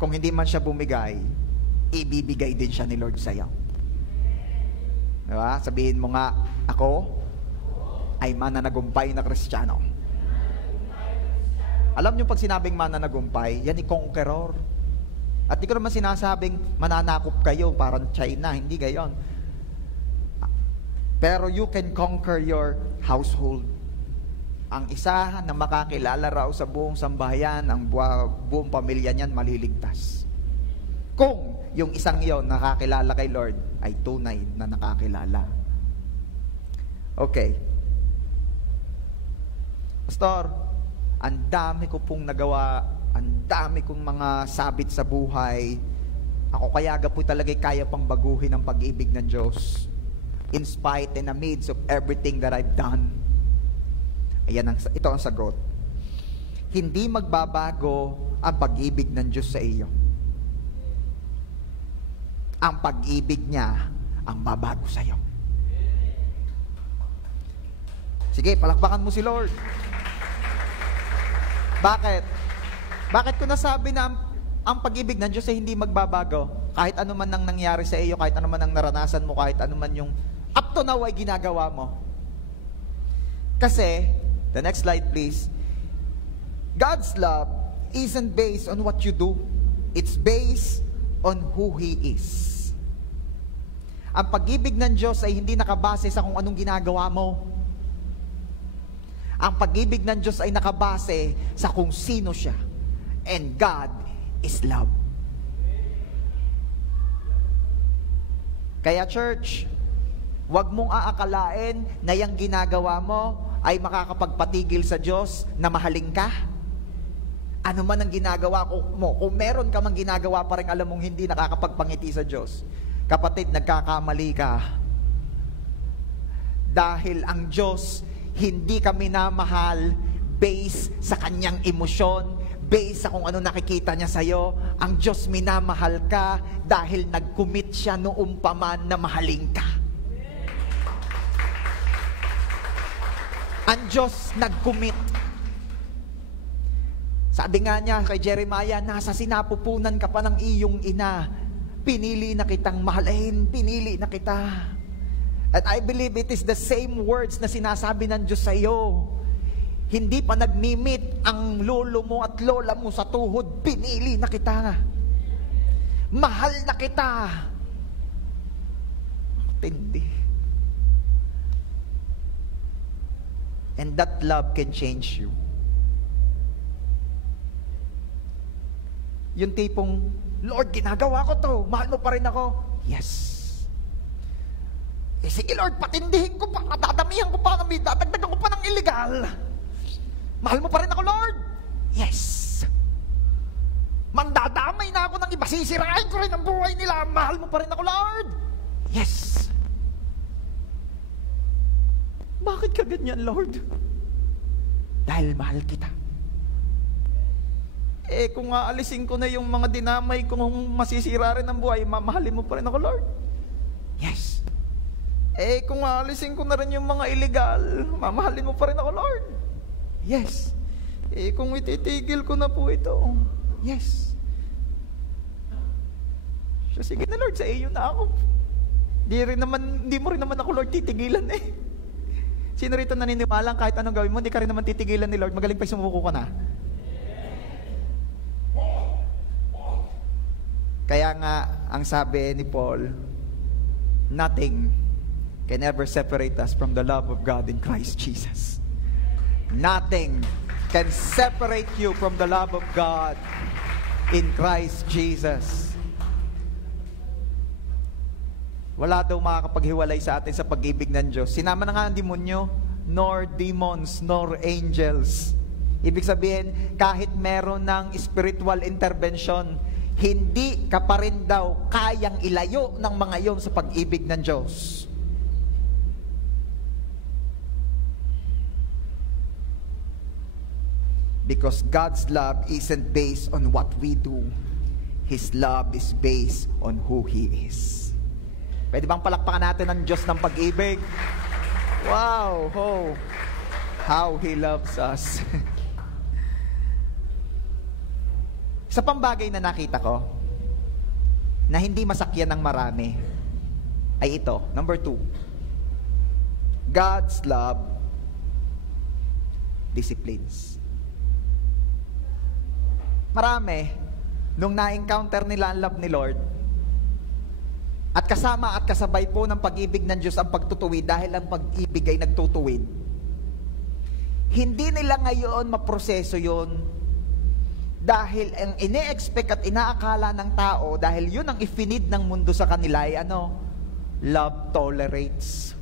Kung hindi man siya bumigay, ibibigay din siya ni Lord sa'yo. Diba? Sabihin mo nga, ako ay mananagumpay na Kristiyano. Alam niyo pag sinabing mananagumpay, yan conqueror. At di ko naman sinasabing mananakop kayo parang China, hindi gayon. Pero you can conquer your household. Ang isa na makakilala raw sa buong sambahayan, ang buong pamilya niyan maliligtas. Kung yung isang iyon nakakilala kay Lord, ay tunay na nakakilala. Okay. Pastor, ang dami ko pong nagawa, ang dami kong mga sabit sa buhay. Ako kaya po talaga kaya pang baguhin ang pag-ibig ng Diyos. In spite and amidst of everything that I've done. Ayan, ito ang sagot. Hindi magbabago ang pag-ibig ng Diyos sa iyo. Ang pag-ibig niya ang babago sa iyo. Sige, palakpakan mo si Lord. Bakit? Bakit ko nasabi na ang pag-ibig ng Diyos ay hindi magbabago? Kahit ano man ang nangyari sa iyo, kahit ano man ang naranasan mo, kahit ano man yung up to now ay ginagawa mo. Kasi, the next slide please, God's love isn't based on what you do. It's based on who He is. Ang pag-ibig ng Diyos ay hindi nakabase sa kung anong ginagawa mo. Ang pag-ibig ng Diyos ay nakabase sa kung sino siya. And God is love. Kaya church, huwag mong aakalain na yung ginagawa mo ay makakapagpatigil sa Diyos na mahalin ka. Ano man ang ginagawa mo, kung meron ka mang ginagawa pa rin alam mong hindi nakakapagpangiti sa Diyos, kapatid, nagkakamali ka. Dahil ang Diyos hindi ka minamahal based sa kanyang emosyon, based sa kung ano nakikita niya sa'yo. Ang Diyos minamahal ka dahil nag-commit siya noong paman na mahalin ka. Ang Diyos nag-commit. Sabi nga niya kay Jeremiah, nasa sinapupunan ka pa ng iyong ina. Pinili na kitang mahalin, pinili na kita. And I believe it is the same words na sinasabi ng Diyos sa iyo. Hindi pa nagmimit ang lolo mo at lola mo sa tuhod, pinili na kita. Mahal na kita. Tindi. And that love can change you. Yung tipong, Lord, ginagawa ko to, mahal mo pa rin ako. Yes. Sige Lord, patindihin ko pa, dadamihan ko pa, dadagdagan ko pa ng illegal. Mahal mo pa rin ako, Lord? Yes. Mandadamay na ako ng iba, sisirain ko rin ang buhay nila. Mahal mo pa rin ako, Lord? Yes. Bakit ka ganyan, Lord? Dahil mahal kita. Kung aalisin ko na yung mga dinamay kung masisira rin ang buhay, mamahalin mo pa rin ako, Lord? Yes. Kung aalisin ko na rin yung mga illegal, mamahalin mo pa rin ako, Lord? Yes. Kung ititigil ko na po ito, yes. So, sige na, Lord, sa iyo na ako. Di mo rin naman ako, Lord, titigilan eh. Sino rito naniniwalang kahit anong gawin mo, di ka rin naman titigilan ni Lord, magaling pa sumuko ka na. Kaya nga, ang sabi ni Paul, nothing can ever separate us from the love of God in Christ Jesus. Nothing can separate you from the love of God in Christ Jesus. Wala daw makakapaghiwalay sa atin sa pag-ibig ng Diyos. Sinama na nga ang demonyo, nor demons, nor angels. Ibig sabihin, kahit meron ng spiritual intervention, hindi ka pa rin daw kayang ilayo ng mga yon sa pag-ibig ng Diyos. Because God's love isn't based on what we do. His love is based on who He is. Pwede bang palakpakan natin ang Diyos ng pag-ibig? Wow! Oh, how He loves us. Sa pambagay na nakita ko, na hindi masakyan ng marami, ay ito, number 2. God's love disciplines. Marami, nung na-encounter nila ang love ni Lord, at kasama at kasabay po ng pag-ibig ng Diyos ang pagtutuwid dahil ang pag-ibig ay nagtutuwid, hindi nila ngayon maproseso yun dahil ang ine-expect at inaakala ng tao, dahil yun ang ifinid ng mundo sa kanila ay love tolerates.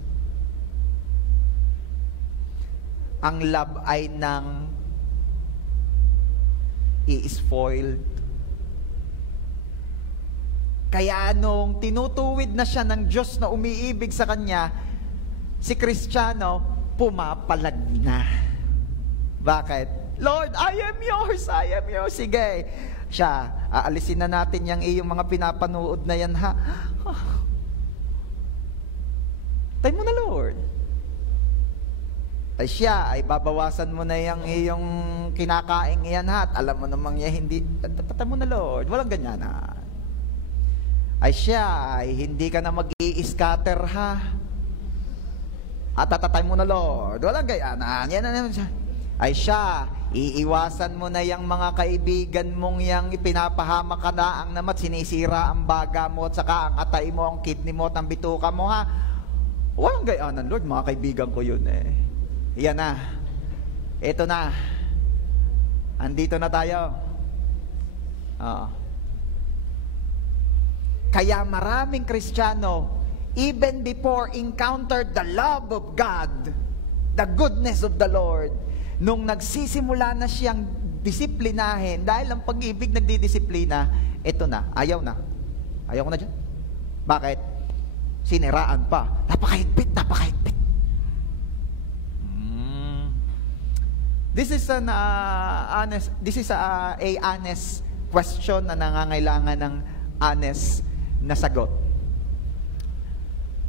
ang love ay nang i-spoiled. Kaya nung tinutuwid na siya ng Diyos na umiibig sa kanya, si Kristiyano pumapalag na. Bakit? Lord, I am yours, I am yours. Sige. Siya, aalisin na natin yung iyong mga pinapanood na yan, ha? Tayo mo na, Lord. Ay siya, ay babawasan mo na yung iyong kinakain yan, ha? At alam mo namang hindi. Tayo mo na, Lord. Walang ganyan, ha? Ay siya, ay hindi ka na mag-i-scatter, ha? At tatatay mo na, Lord. Walang ganyan, ha? Yan na siya. Ay siya, iiwasan mo na yung mga kaibigan mong yang ipinapahamak ka na ang namat, sinisira ang baga mo at saka ang atay mo, ang kidney mo at ang bituka mo, ha? Walang gayanan, Lord, mga kaibigan ko yun, eh. Yan na. Ito na. Andito na tayo. Kaya maraming Kristiyano, even before encountered the love of God, the goodness of the Lord, nung nagsisimula na siyang disiplinahin, dahil ang pag-ibig nagdidisiplina, ito na, ayaw na. Ayaw ko na dyan. Bakit? Siniraan pa. Napakahigpit, napakahigpit. This is a honest question na nangangailangan ng honest na sagot.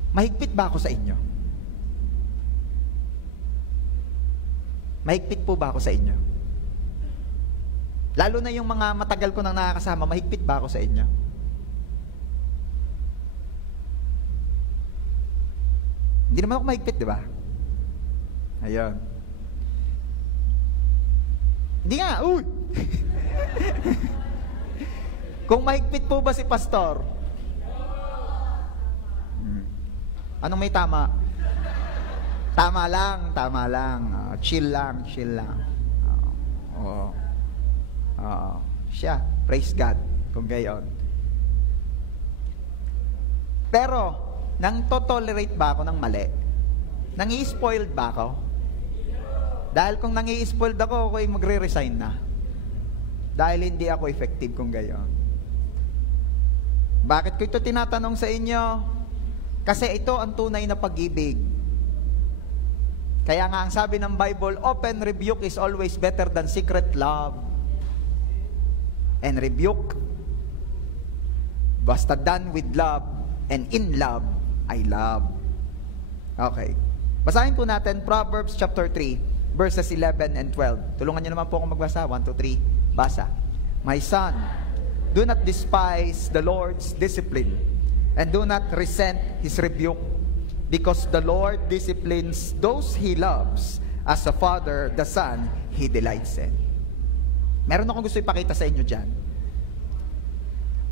Mahigpit ba ako sa inyo? Mahigpit po ba ako sa inyo? Lalo na yung mga matagal ko nang nakakasama, mahigpit ba ako sa inyo? Hindi naman ako mahigpit, di ba? Ayun. Hindi nga, uy! Kung mahigpit po ba si pastor? Anong may tama? Tama lang, tama lang. Chill lang, chill lang. Siya, praise God, kung gayon. Pero, nang to-tolerate ba ako ng mali? Nang i-spoiled ba ako? Dahil kung nang i-spoiled ako ay magre-resign na. Dahil hindi ako effective kung gayon. Bakit ko ito tinatanong sa inyo? Kasi ito ang tunay na pag-ibig. Kaya nga ang sabi ng Bible, open rebuke is always better than secret love. And rebuke, basta done with love, and in love, I love. Okay. Basahin po natin Proverbs chapter 3, verses 11 and 12. Tulungan niyo naman po akong magbasa. 1, 2, 3. Basa. My son, do not despise the Lord's discipline, and do not resent His rebuke, because the Lord disciplines those He loves, as a father, the son, He delights in. Meron akong gusto ipakita sa inyo dyan.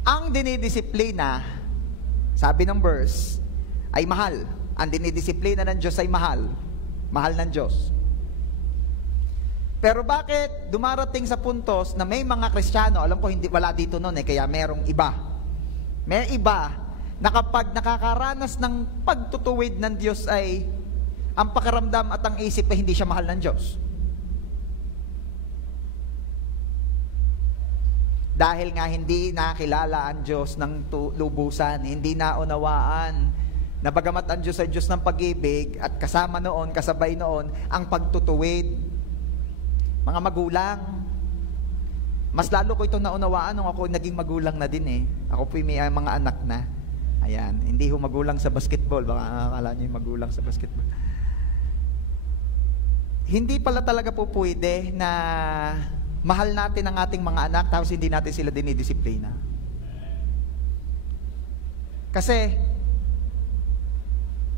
Ang dinidisiplina, sabi ng verse, ay mahal. Ang dinidisiplina ng Diyos ay mahal. Mahal ng Diyos. Pero bakit dumarating sa puntos na may mga Kristiyano, alam ko hindi, wala dito noon kaya merong iba. May iba na kapag nakakaranas ng pagtutuwid ng Diyos ay ang pakiramdam at ang isip ay hindi siya mahal ng Diyos. Dahil nga hindi nakilala ang Diyos ng lubusan, hindi naunawaan na bagamat ang Diyos ay Diyos ng pag-ibig at kasama noon, kasabay noon, ang pagtutuwid. Mga magulang, mas lalo ko itong naunawaan nung ako naging magulang na din Ako po may mga anak na. Ayan, hindi ho magulang sa basketball. Baka akala nyo yung magulang sa basketball. Hindi pala talaga po pwede na mahal natin ang ating mga anak tapos hindi natin sila dinidisiplina. Kasi,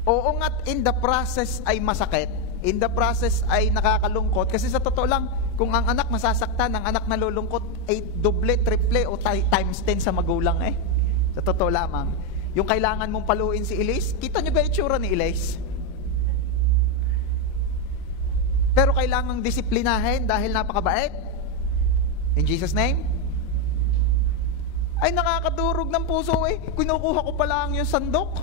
oo nga't in the process ay masakit. In the process ay nakakalungkot. Kasi sa totoo lang, kung ang anak masasaktan, ang anak nalulungkot ay doble, triple o times 10 sa magulang Sa totoo lamang. Yung kailangan mong paluin si Elise, kita nyo ba yung itsura ni Elise? Pero kailangang disiplinahin dahil napakabait. In Jesus' name. Ay nakakadurog ng puso kinukuha ko pa lang yung sandok.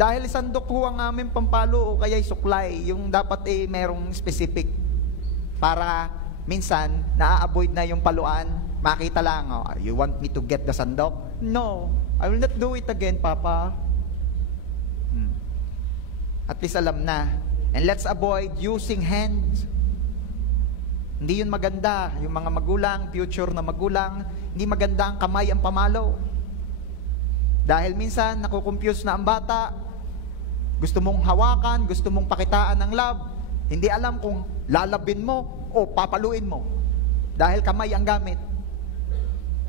Dahil sandok ho ang aming pampalo o kaya'y suklay, yung dapat merong specific. Para minsan, na-avoid na yung paluan, makita lang, you want me to get the sandok? No, I will not do it again, Papa. At least alam na. And let's avoid using hands. Hindi yun maganda. Yung mga magulang, future na magulang, hindi maganda ang kamay ang pamalo. Dahil minsan, nakukompuse na ang bata, gusto mong hawakan, gusto mong pakitaan ng love, hindi alam kung lalabin mo o papaluin mo. Dahil kamay ang gamit.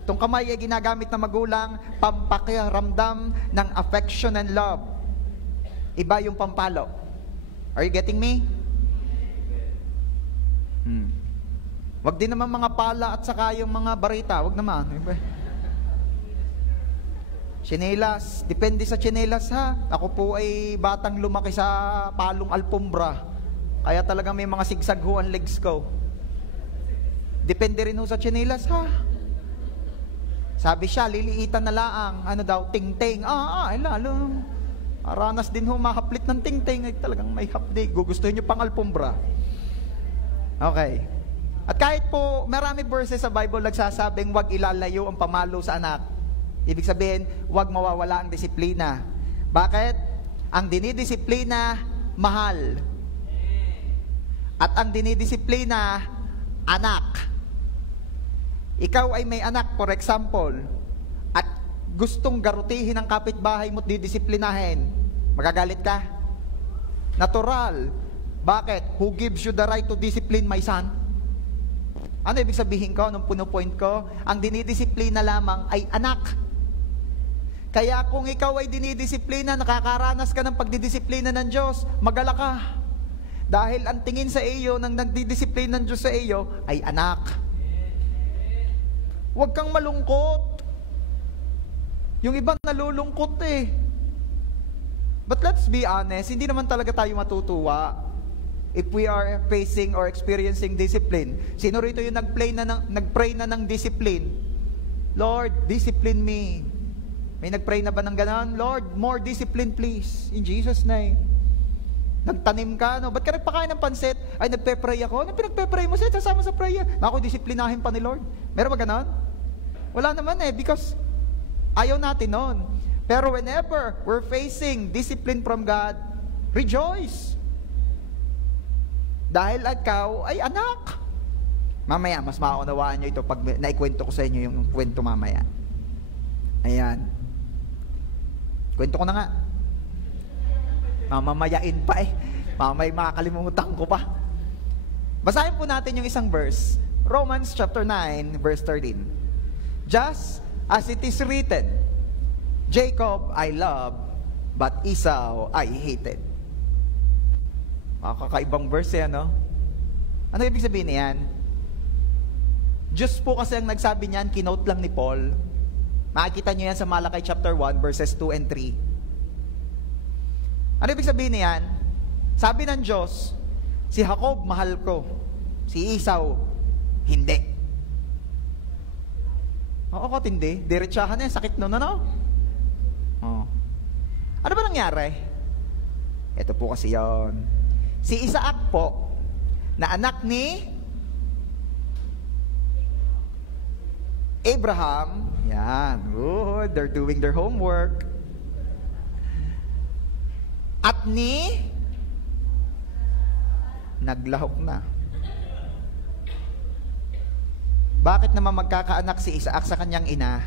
Itong kamay ay ginagamit ng magulang, pampakiramdam ng affection and love. Iba yung pampalo. Are you getting me? Wag din naman mga pala at saka yung mga barita. Wag naman. Tsinelas. Depende sa tsinelas ha. Ako po ay batang lumaki sa palong alpombra. Kaya talagang may mga sigsag ho ang legs ko. Depende rin ho sa tsinelas ha. Sabi siya, liliitan na laang. Ano daw? Ting-ting. Lalo. Aranas din ho, mahaplit ng ting-ting. Ay, talagang may hapdi. Gugustuhin nyo pang alpombra. Okay. At kahit po, marami verses sa Bible nagsasabing huwag ilalayo ang pamalo sa anak. Ibig sabihin, huwag mawawala ang disiplina. Bakit? Ang dinidisiplina, mahal. At ang dinidisiplina, anak. Ikaw ay may anak, for example, at gustong garutihin ang kapitbahay mo't didisiplinahin, magagalit ka? Natural. Bakit? Who gives you the right to discipline my son? Ano ibig sabihin ko? Anong puno-point ko? Ang dinidisiplina lamang ay anak. Kaya kung ikaw ay dinidisiplina, nakakaranas ka ng pagdidisiplina ng Diyos, magala ka. Dahil ang tingin sa iyo ng nagdidisiplina ng Diyos sa iyo ay anak. Huwag kang malungkot. Yung iba nalulungkot eh. But let's be honest, hindi naman talaga tayo matutuwa if we are facing or experiencing discipline. Sino rito yung nagpray na ng discipline? Lord, discipline me. May nagpray na ba ng ganon? Lord, more discipline please. In Jesus' name. Nagtanim ka, no? Ba't ka nagpakain ng pansit? Ay, nagpe-pray ako. Anong pinagpe-pray mo? Sasama sa prayer. Naku, disiplinahin pa ni Lord. Meron ba ganon? Wala naman eh, because ayaw natin nun. Pero whenever we're facing discipline from God, rejoice. Dahil ikaw ay anak. Mamaya, mas makaunawaan nyo ito pag naikwento ko sa inyo yung kwento mamaya. Ayan. Kwento ko na nga. Mamamayain pa eh. Mamay makakalimutan ko pa. Basahin po natin yung isang verse. Romans chapter 9, verse 13. Just as it is written, Jacob I loved, but Esau I hated. Makakaibang verse yan, no? Ano ibig sabihin niyan? Diyos po kasi ang nagsabi niyan, kinote lang ni Paul. Makikita niyo yan sa Malakay chapter 1, verses 2 and 3. Ano ibig sabihin niyan? Sabi ng Diyos, si Jacob mahal ko, si Esau hindi. Oo, katindi. Diretsahan na yan, sakit nun, ano? Oh. Ano ba nangyari? Ito po kasi yon. Si Isaac po, na anak ni Abraham, yan, good, they're doing their homework. At ni, naglahok na. Bakit naman magkakaanak si Isaac sa kanyang ina?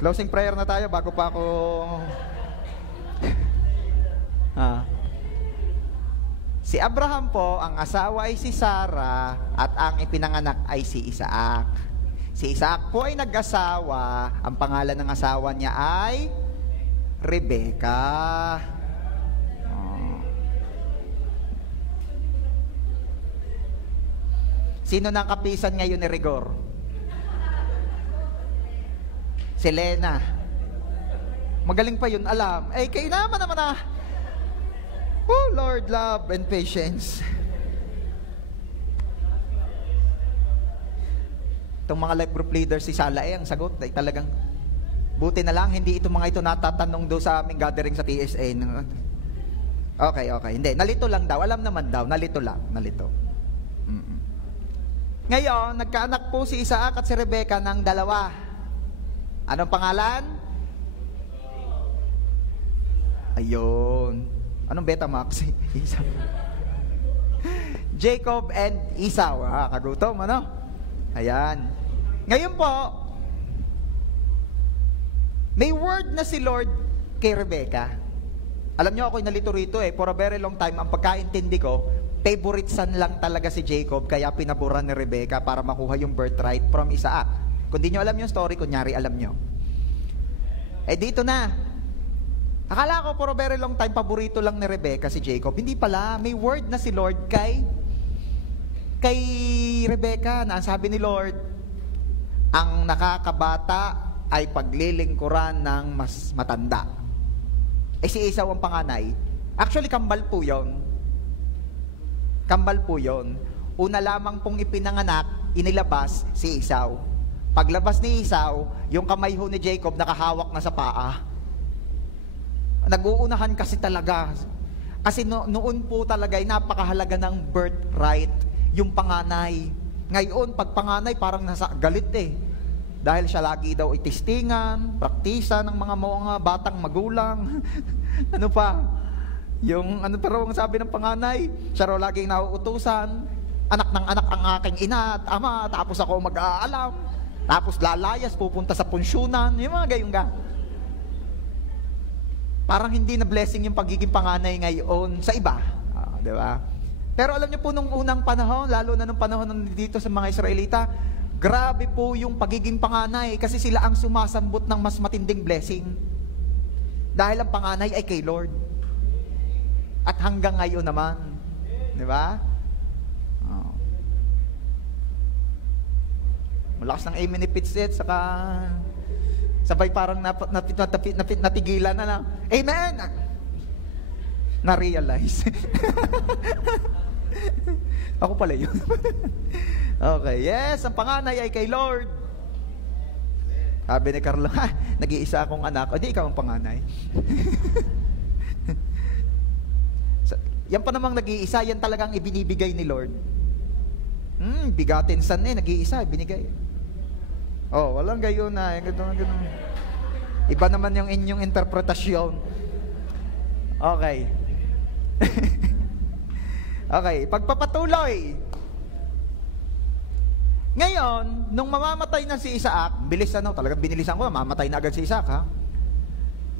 Closing prayer na tayo bago pa ako... Si Abraham po, ang asawa ay si Sarah at ang ipinanganak ay si Isaac. Si Isaac po ay nag-asawa, ang pangalan ng asawa niya ay Rebecca. Sino nang kapisan ngayon ni Rigor? Si Lena. Magaling pa yun, alam. Eh, kayo naman ah. Oh, Lord, love and patience. Itong mga life group leaders, si Sala ang sagot. Ay, talagang Buti na lang, hindi ito mga ito natatanong doon sa aming gathering sa TSA. Okay. Hindi, nalito lang daw. Alam naman daw, nalito lang. Ngayon, nagkaanak po si Isaac at si Rebecca ng dalawa. Anong pangalan? Ayun. Anong Betamax? Jacob and Esau. Kagutom, ano? Ayan. Ngayon po, may word na si Lord kay Rebecca. Alam niyo, ako'y nalito rito for a very long time. Ang pagkaintindi ko, favorite son lang talaga si Jacob, kaya pinaboran ni Rebecca para makuha yung birthright from Isaac. Kung di nyo alam yung story, kunyari alam nyo. Dito na. Akala ko for a very long time, paborito lang ni Rebecca si Jacob. Hindi pala, may word na si Lord kay Rebecca, na sabi ni Lord, ang nakakabata ay paglilingkuran ng mas matanda. Si Esau ang panganay. Actually, kambal po yon. Una lamang pong ipinanganak, inilabas si Esau. Paglabas ni Esau, yung kamay ho ni Jacob nakahawak na sa paa. Nag-uunahan kasi talaga. Kasi noon po talaga ay napakahalaga ng birthright, yung panganay. Ngayon, pag panganay, parang nasa galit Dahil siya lagi daw itistingan, praktisan ng mga batang magulang. Ano pa? Yung ano pa raw ang sabi ng panganay? Siya raw laging nauutusan. Anak ng anak ang aking ina at ama, tapos ako mag-aalam. Tapos lalayas, pupunta sa punsyunan. Yung mga gayong parang hindi na blessing yung pagiging panganay ngayon sa iba. Di ba? Pero alam niyo po nung unang panahon, lalo na nung panahon dito sa mga Israelita, grabe po yung pagiging panganay kasi sila ang sumasambot ng mas matinding blessing. Dahil ang panganay ay kay Lord. At hanggang ngayon naman. Di ba? Malakas ng amen ni Pitsit, saka sabay parang natigilan na lang. Amen! Na-realize. Ako pala yun. Okay, yes, ang panganay ay kay Lord. Sabi ni Carlo, nag-iisa akong anak. Di ikaw ang panganay. Yan pa namang nag-iisa, yan talagang ibinibigay ni Lord. Bigatin san nag-iisa, binigay. Walang gayon na. Ganun. Iba naman yung inyong interpretasyon. Okay. Okay, pagpapatuloy. Ngayon, nung mamamatay na si Isaac, talagang binilisan ko, mamamatay na agad si Isaac,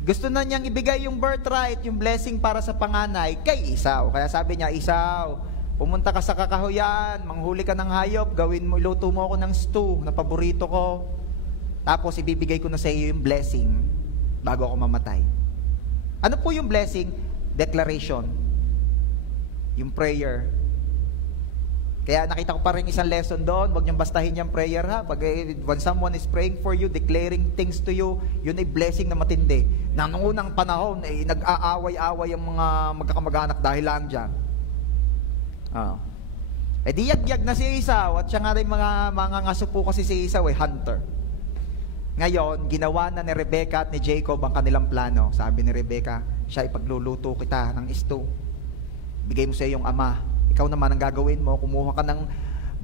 Gusto na niyang ibigay yung birthright, yung blessing para sa panganay kay Esau. Kaya sabi niya, Esau, pumunta ka sa kakahuyan, manghuli ka ng hayop, iluto mo ako ng stew na paborito ko. Tapos ibibigay ko na sa iyo yung blessing bago ako mamatay. Ano po yung blessing? Declaration. Yung prayer. Kaya nakita ko pa rin isang lesson doon, huwag niyong bastahin yung prayer when someone is praying for you, declaring things to you, yun ay blessing na matindi. Na noong unang panahon, nag-aaway-away ang mga magkakamag-anak dahil lang dyan. Di yagyag na si Esau, at siya nga rin mga ngaso po kasi si Esau hunter. Ngayon, ginawa na ni Rebecca at ni Jacob ang kanilang plano. Sabi ni Rebecca, siya ipagluluto kita ng stew. Bigay mo sa iyong ama. Ikaw naman ang gagawin mo, kumuha ka ng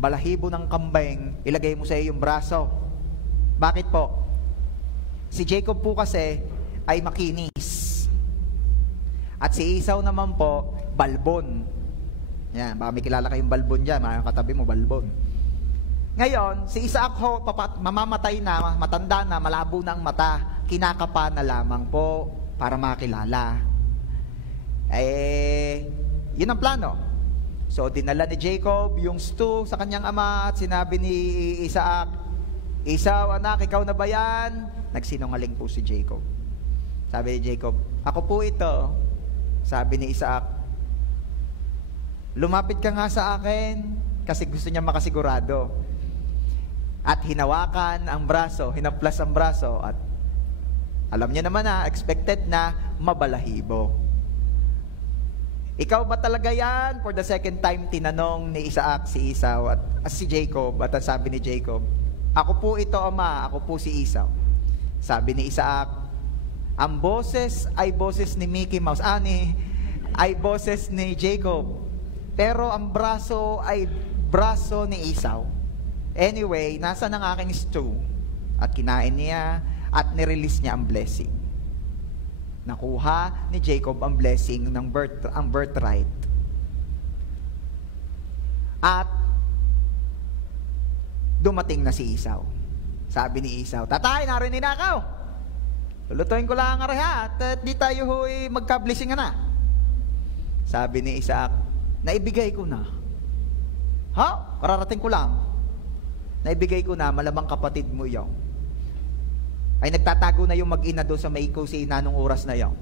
balahibo ng kambing, ilagay mo sa iyong braso. Bakit po? Si Jacob po kasi ay makinis. At si Esau naman po, balbon. Yan, baka may kilala kayong balbon dyan, mga katabi mo, balbon. Ngayon, si Isaac mamamatay na, matanda na, malabo na ang mata, kinakapa na lamang po para makilala. Yun ang plano. So, dinala ni Jacob yung stew sa kanyang ama at sinabi ni Isaac, Esau, anak, ikaw na ba yan? Nagsinungaling po si Jacob. Sabi ni Jacob, ako po ito. Sabi ni Isaac, lumapit ka nga sa akin kasi gusto niya makasigurado. At hinawakan ang braso, hinaplas ang braso at alam niya naman expected na mabalahibo. Ikaw ba talaga yan? For the second time, tinanong ni Isaac si Esau at si Jacob. At sabi ni Jacob, ako po ito, ama. Ako po si Esau. Sabi ni Isaac, ang boses ay boses ni Mickey Mouse. Ay boses ni Jacob. Pero ang braso ay braso ni Esau. Anyway, nasa ng aking stew? At kinain niya at nirelease niya ang blessing. Nakuha ni Jacob ang blessing ng birthright. At dumating na si Esau. Sabi ni Esau, tatay, narinig na ako. Lulutuin ko lang ang reha at di tayo huy magka-blessing na. Sabi ni Isaac, naibigay ko na. Ha? Kararating ko lang. Naibigay ko na, malamang kapatid mo yun. Ay nagtatago na yung mag-ina doon sa may kusina nung oras na yun.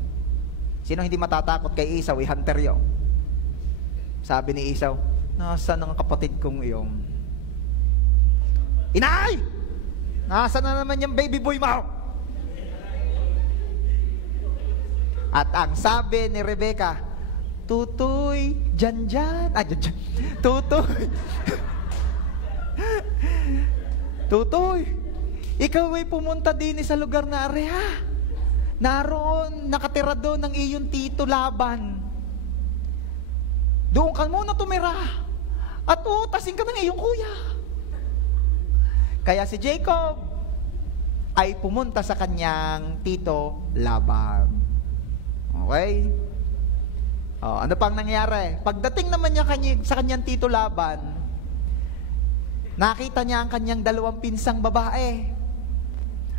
Sino hindi matatakot kay Esau? Hunter yun. Sabi ni Esau, nasaan ang kapatid kong iyong? Inay! Nasaan na naman yung baby boy mo? At ang sabi ni Rebecca, Tutoy, dyan. Tutoy. Tutoy, ikaw ay pumunta din sa lugar na area. Naroon, nakatira doon ng iyong tito Laban. Doon ka muna tumira. At utasin ka ng iyong kuya. Kaya si Jacob ay pumunta sa kanyang tito Laban. Okay? Ano pang nangyari? Pagdating naman niya sa kanyang tito Laban, nakita niya ang kanyang dalawang pinsang babae.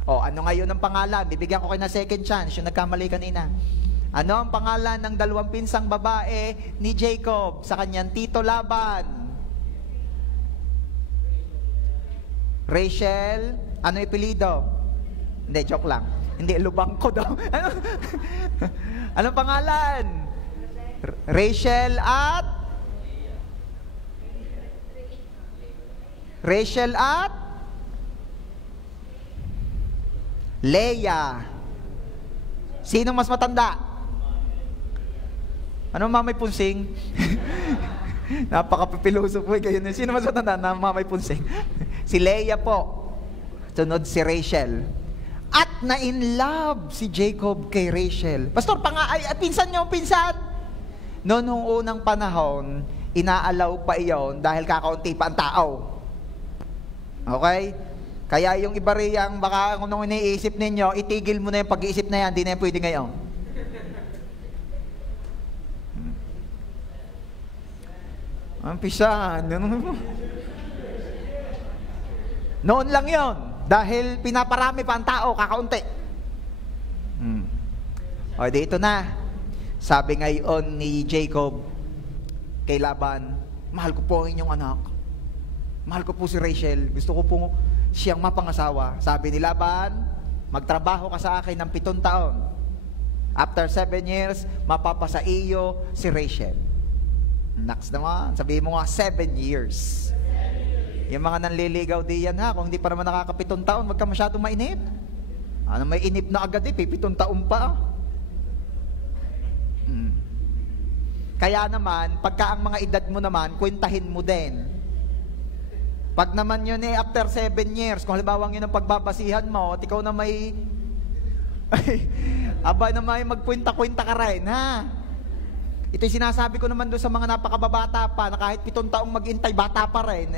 Ano ngayon ang pangalan? Bibigyan ko kayo ng second chance, yung nagkamali kanina. Ano ang pangalan ng dalawang pinsang babae ni Jacob sa kanyang tito Laban? Rachel, ano ipilido? Hindi, joke lang. Hindi, lubang ko daw. Anong pangalan? Rachel at? Rachel at? Leah. Sinong mas matanda? Anong mamay punsing? Napaka-pipiloso po kayo. Sino mas matanda na mamay punsing? Si Leah po. Sunod si Rachel. At na-in love si Jacob kay Rachel. Pastor, pinsan niyo, pinsan. Noong unang panahon, inaalaw pa iyon dahil kakaunti pa ang tao. Okay? Kaya yung iba riyang baka kung iniisip ninyo, itigil mo na yung pag-iisip na yan, hindi na yan pwede ngayon. Ang pisan. Noon lang yon dahil pinaparami pa ang tao, kakaunti. O, dito na. Sabi ngayon ni Jacob kay Laban, mahal ko po ang inyong anak. Mahal ko po si Rachel. Gusto ko po siyang mapangasawa. Sabi ni Laban, magtrabaho ka sa akin ng 7 taon. After 7 years, mapapasa iyo si Rachel. Next naman, sabihin mo nga 7 years. Yung mga nanliligaw diyan ha, kung hindi pa naman nakaka-7 taon, wag ka masyadong mainip. May inip na agad 7 taon pa. Kaya naman, pagka ang mga edad mo naman, kwentahin mo din. Pag naman yun after 7 years, kung halimbawa yun ang pagbabasihan mo, at ikaw na may, aba na may magkwenta-kwenta ka rin, ha? Ito'y sinasabi ko naman doon sa mga napakababata pa, na kahit 7 taong mag-intay, bata pa rin,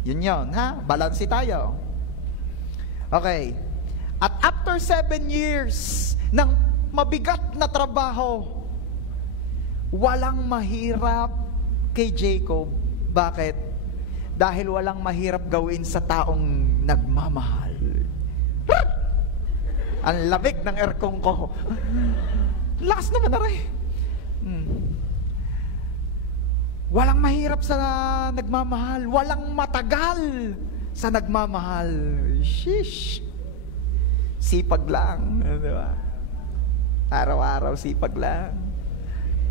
yun, ha? Balansi tayo. Okay. At after 7 years ng mabigat na trabaho, walang mahirap kay Jacob. Bakit? Dahil walang mahirap gawin sa taong nagmamahal. Ang labig ng aircon ko. Lakas naman na rin. Walang mahirap sa nagmamahal. Walang matagal sa nagmamahal. Shish. Sipag lang. Di ba? Araw-araw sipag lang.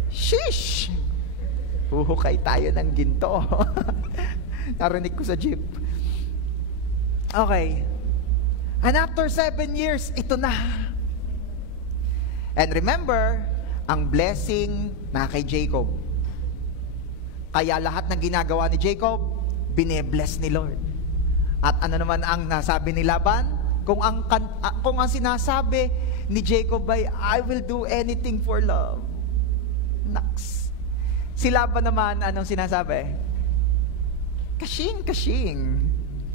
Shish! Huhukay tayo ng ginto. Narinig ko sa jeep. Okay. And after 7 years, ito na. And remember, ang blessing na kay Jacob. Kaya lahat ng ginagawa ni Jacob, bine-bless ni Lord. At ano naman ang nasabi ni Laban? Kung ang sinasabi ni Jacob ay, I will do anything for love. Naks. Si Laban naman, anong sinasabi? Kashing.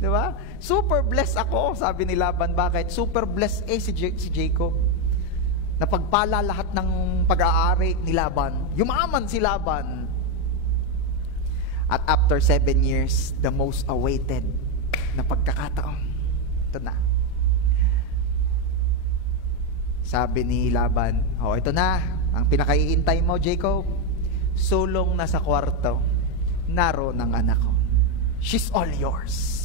Di ba? Super blessed ako, sabi ni Laban. Bakit? Super blessed si Jacob. Napagpala lahat ng pag-aari ni Laban. Yumaman si Laban. At after 7 years, the most awaited na pagkakataon. Ito na. Sabi ni Laban, ito na, ang pinakaiintay mo, Jacob, sulong na sa kwarto, naroon ang anak ko. She's all yours.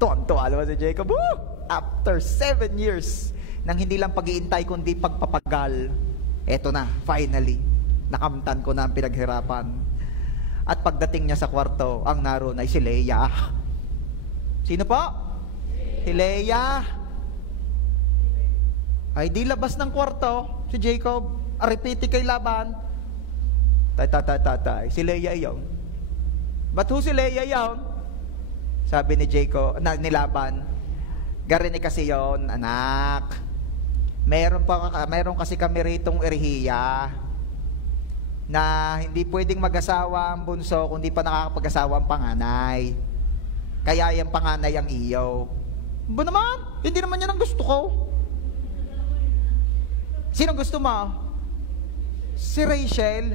Tuwan-tuwa naman si Jacob. Woo! After 7 years, nang hindi lang pag-iintay, kundi pagpapagal, eto na, finally, nakamtan ko na ang pinaghirapan. At pagdating niya sa kwarto, ang naroon ay si Leah. Sino po? Si Leah. Ay di labas ng kwarto si Jacob, aripiti kay Laban. Si Leah iyon. Ba't ho si Leah iyon? Sabi ni ni Laban, garini kasi yon, anak. Meron kasi kami ritong erihiya na hindi pwedeng mag-asawa ang bunso kung di pa nakakapag-asawa ang panganay. Kaya yung panganay ang iyo. Ba naman? Hindi naman yan ang gusto ko. Sinong gusto mo? Si Rachel.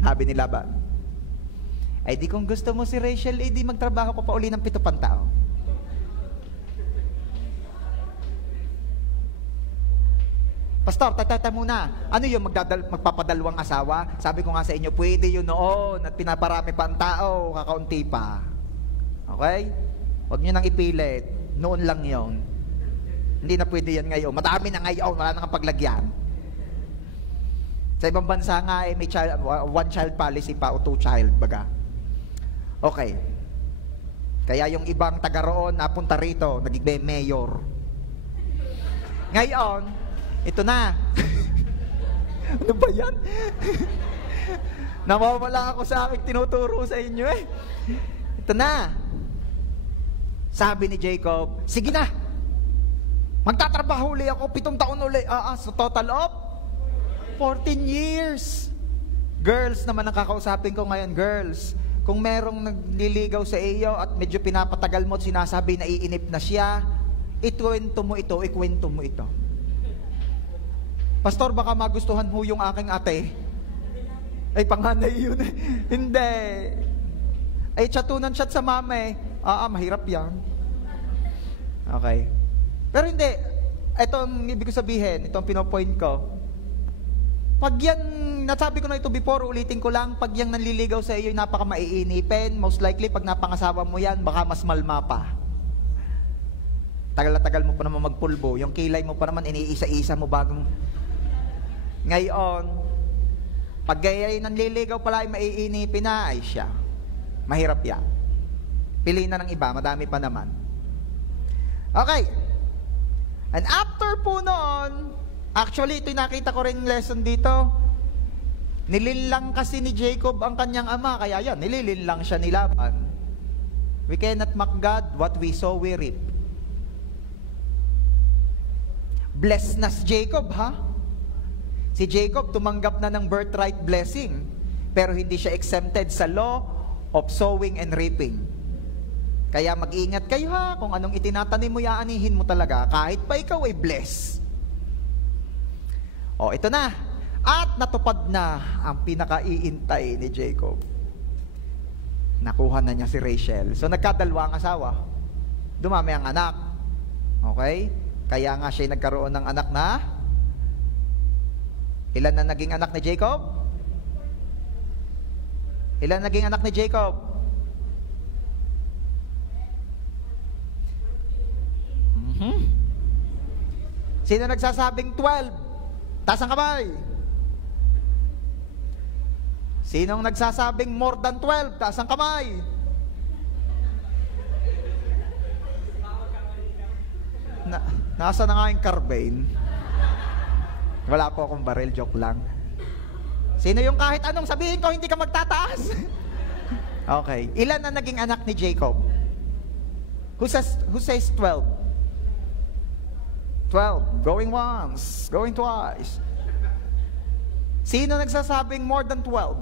Sabi ni Laban. Ay di kung gusto mo si Rachel, di magtrabaho ko pa uli ng 7 pantao. Pastor, tatata muna. Ano yung magpapadalawang asawa? Sabi ko nga sa inyo, pwede yun noon at pinaparami pa ang tao, kakaunti pa. Okay? Huwag nyo nang ipilit. Noon lang yon. Hindi na pwede yan ngayon. Madami na ngayon. Wala nang paglagyan. Sa ibang bansa nga, may one child policy pa o 2 child, baga. Okay. Kaya yung ibang taga roon, napunta rito, naging mayor. Ngayon, ito na. Ano ba yan? Nawawala ako sa aking tinuturo sa inyo eh. Ito na. Sabi ni Jacob, sige na. Magtatrabaho uli ako, 7 taon uli. So total of 14 years. Girls naman ang kakausapin ko ngayon, girls. Kung merong nagliligaw sa iyo at medyo pinapatagal mo at sinasabi na iinip na siya, ikwento mo ito. Pastor, baka magustuhan mo yung aking ate. Ay, panganay yun. Hindi. Ay, chatunan chat sa mama eh. Mahirap yan. Okay. Pero hindi. Itong ibig ko sabihin, itong pinopoint ko. Pag yan, nasabi ko na ito before, ulitin ko lang, pag yan nanliligaw sa iyo, napaka maiinipin. Most likely, pag napangasawa mo yan, baka mas malma pa. Tagal mo pa naman magpulbo. Yung kilay mo pa naman, iniisa-isa mo bagong... Ngayon, pag gaya nanliligaw pala ay maiinipin na, ay siya. Mahirap yan. Piliin na ng iba, madami pa naman. Okay. And after po noon, actually, ito'y nakita ko rin lesson dito. Nilinlang kasi ni Jacob ang kanyang ama, kaya yan, nililinlang siya ni Laban. We cannot mock God, what we sow, we reap. Blessed na si Jacob, ha? Si Jacob tumanggap na ng birthright blessing, pero hindi siya exempted sa law of sowing and reaping. Kaya mag-ingat kayo ha, kung anong itinatanim mo, yaanihin mo talaga, kahit pa ikaw ay bless. Ito na. At natupad na ang pinakaiintay ni Jacob. Nakuha na niya si Rachel. So nagkadalawang asawa. Dumami ang anak. Okay? Kaya nga siya nagkaroon ng anak na, ilan na naging anak ni Jacob? Ilan naging anak ni Jacob? Sino nagsasabing 12? Taas ang kamay. Sinong nagsasabing more than 12? Taas ang kamay. Nasa na nga yung carbine? Wala po akong baril, joke lang. Sino yung kahit anong sabihin ko, hindi ka magtataas? Okay. Ilan na naging anak ni Jacob? Who says 12? 12. Going once. Going twice. Sino nagsasabing more than 12?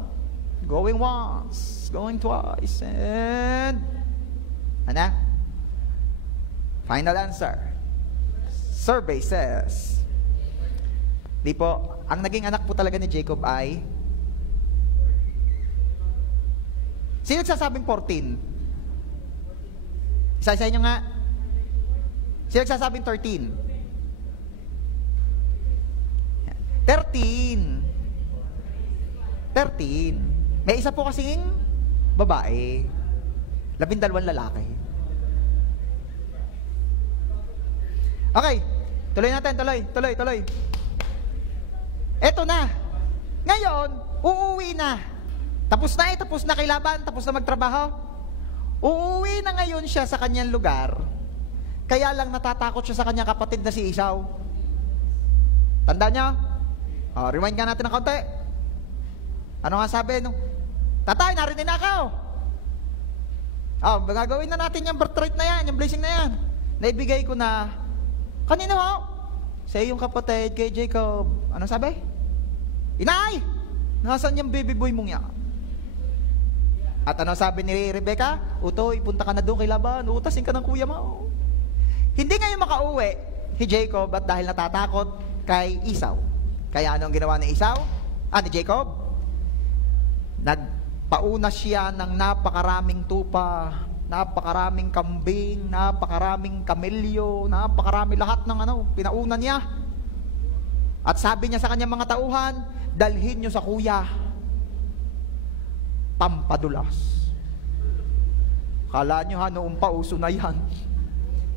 Going once. Going twice. And ano? Final answer. Survey says, di po, ang naging anak po talaga ni Jacob ay, sino nagsasabing 14? Isa-isa nyo nga. Sino nagsasabing 13? 13. May isa po kasing babae. 12 lalaki. Okay. Tuloy natin. Tuloy. Eto na. Ngayon, uuwi na. Tapos na kilaban. Tapos na magtrabaho. Uuwi na ngayon siya sa kanyang lugar. Kaya lang natatakot siya sa kanyang kapatid na si Esau. Tanda niyo? Rewind nga natin ng kaunti. Ano nga sabi? Tatay, narinig na ako. Gagawin na natin yung birthright na yan, yung blessing na yan. Naibigay ko na. Kanino ho? Sa iyong kapatid, kay Jacob. Ano sabi? Inay! Nasaan yung baby boy mong yan? At ano sabi ni Rebecca? Utoy, punta ka na doon kay Laban. Utasin ka ng kuya mo. Hindi ngayon makauwi si Jacob at dahil natatakot kay Esau. Kaya anong ginawa ni Esau? Ni Jacob? Nagpauna siya ng napakaraming tupa, napakaraming kambing, napakaraming kamelyo, napakarami lahat ng pinauna niya. At sabi niya sa kanyang mga tauhan, dalhin niyo sa kuya. Pampadulas. Kala nyo noong pauso na yan.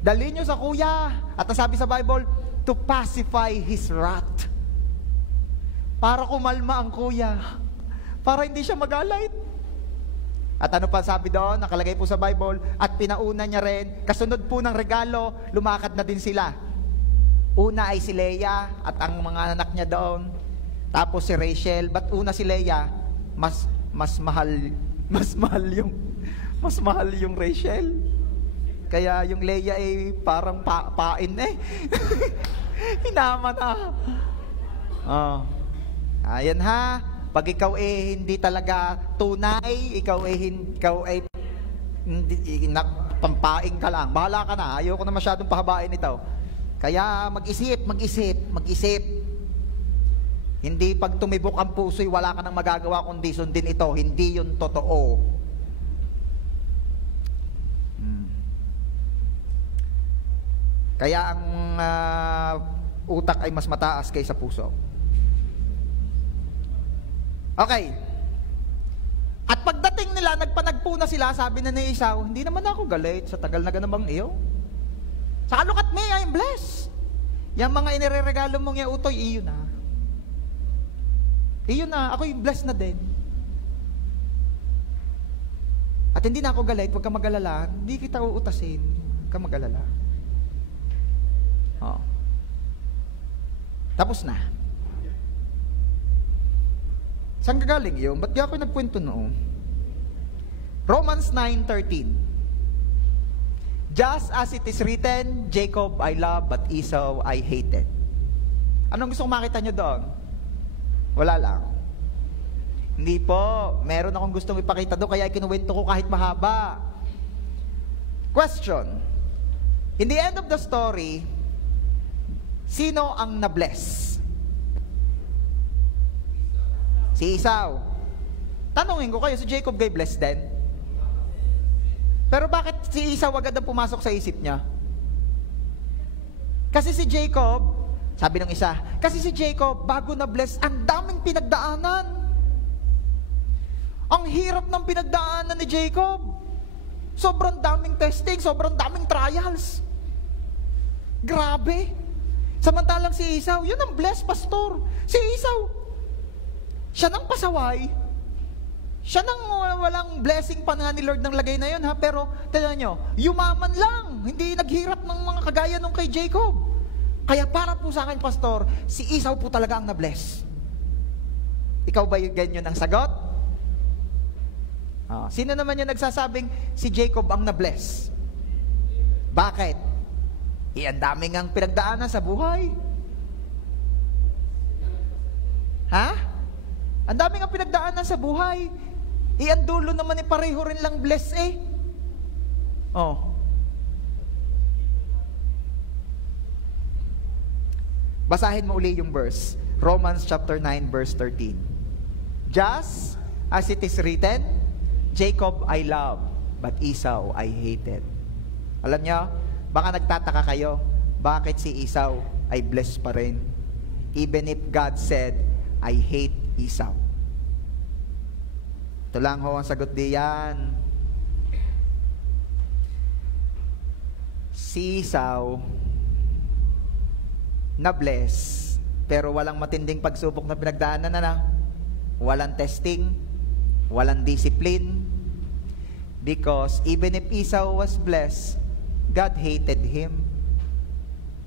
Dalhin nyo sa kuya. At nasabi sa Bible, to pacify his wrath. Para kumalma ang kuya. Para hindi siya magalit. At ano pa sabi doon? Nakalagay po sa Bible, at pinauna niya rin, kasunod po ng regalo, lumakad na din sila. Una ay si Leah at ang mga anak niya doon. Tapos si Rachel. Ba't una si Leah? Mas mahal yung Rachel. Kaya yung Leah ay parang pain Hinama na. Ayan ha. Pag ikaw hindi talaga tunay, ikaw ay pampaing ka lang. Bahala ka na. Ayoko na masyadong pahabain ito. Kaya mag-isip. Hindi pag tumibok ang puso'y wala ka nang magagawa kundi sundin ito. Hindi yun totoo. Kaya ang utak ay mas mataas kaysa puso. Okay. At pagdating nila, nagpanagpo na sila, sabi na ni Esau, hindi naman ako galit sa tagal na ganabang iyo. Saka look at me, I'm blessed. Yung mga inireregalo mong yung utoy, iyo na. Iyo na, ako'y blessed na din. At hindi na ako galit, huwag ka mag-alala, hindi kita uutasin, huwag ka mag-alala. Tapos na. Saan gagaling yun? Ba't di ako nagkwento noon? Romans 9:13. Just as it is written, Jacob I love, but Esau I hated. Anong gusto kong makita nyo doon? Wala lang. Hindi po. Meron akong gustong ipakita doon, kaya ikinuwento ko kahit mahaba. Question. In the end of the story, sino ang na-bless? Si Esau. Tanungin ko kayo, si Jacob gay blessed din? Pero bakit si Esau agad ang pumasok sa isip niya? Kasi si Jacob, sabi ng isa, kasi si Jacob, bago na-bless, ang daming pinagdaanan. Ang hirap ng pinagdaanan ni Jacob. Sobrang daming testing, sobrang daming trials. Grabe. Samantalang si Esau, yun ang blessed pastor. Si Esau, siya nang pasaway. Siya nang walang blessing pa nga ni Lord ng lagay na yun ha. Pero, tignan nyo, yumaman lang. Hindi naghirap ng mga kagaya nung kay Jacob. Kaya para po sa akin, pastor, si Esau po talaga ang na-bless. Ikaw ba yung ganyan ang sagot? Sino naman yung nagsasabing si Jacob ang na-bless? Bakit? Ang dami ngang pinagdaanan sa buhay. Ha? Ang dami ngang pinagdaanan sa buhay. Ang dulo naman pareho rin lang bless Oh. Basahin mo uli yung verse. Romans chapter 9 verse 13. Just as it is written, Jacob I love, but Esau I hated. Alam niyo, baka nagtataka kayo, bakit si Esau ay blessed pa rin? Even if God said, I hate Esau. Ito lang ho ang sagot diyan. Si Esau na bless, pero walang matinding pagsubok na pinagdaanan na. Walang testing, walang discipline. Because even if Esau was blessed, God hated him.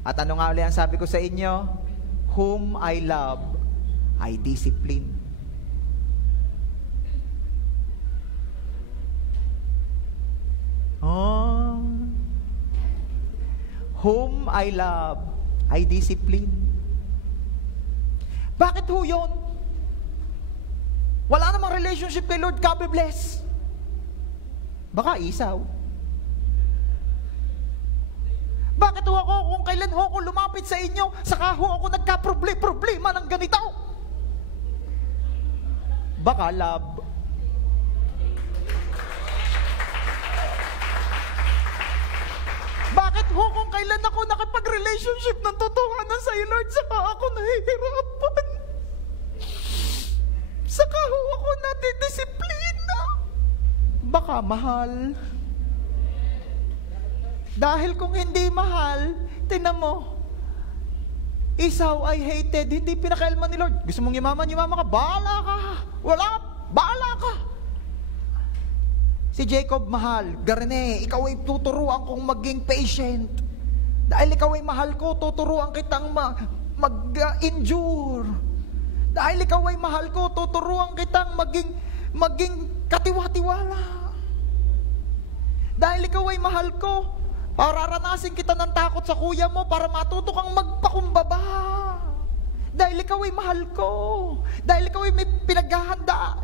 At ano nga ulit ang sabi ko sa inyo? Whom I love, I discipline. Oh. Whom I love, I discipline. Bakit ho yun? Wala namang relationship kay Lord, ka be bless. Baka Esau. Bakit ho ako, kung kailan ho ako lumapit sa inyo, saka ho ako nagka-problema ng ganito? Baka love. Bakit ho, kung kailan ako nakipag-relationship ng totohanan sa iyo, Lord, saka ako nahihirapan? Saka ho ako nadidisiplina? Baka mahal. Dahil kung hindi mahal, tinan mo, Esau I hated, hindi pinakailman ni Lord. Gusto mong yumaman ka, bahala ka. Bahala ka. Si Jacob mahal, Garne, ikaw ay tuturuan kong maging patient. Dahil ikaw ay mahal ko, tuturuan kitang mag-endure. Dahil ikaw ay mahal ko, tuturuan kitang maging katiwa-tiwala. Dahil ikaw ay mahal ko, pararanasin kita ng takot sa kuya mo para matuto kang magpakumbaba. Dahil ikaw ay mahal ko. Dahil ikaw ay may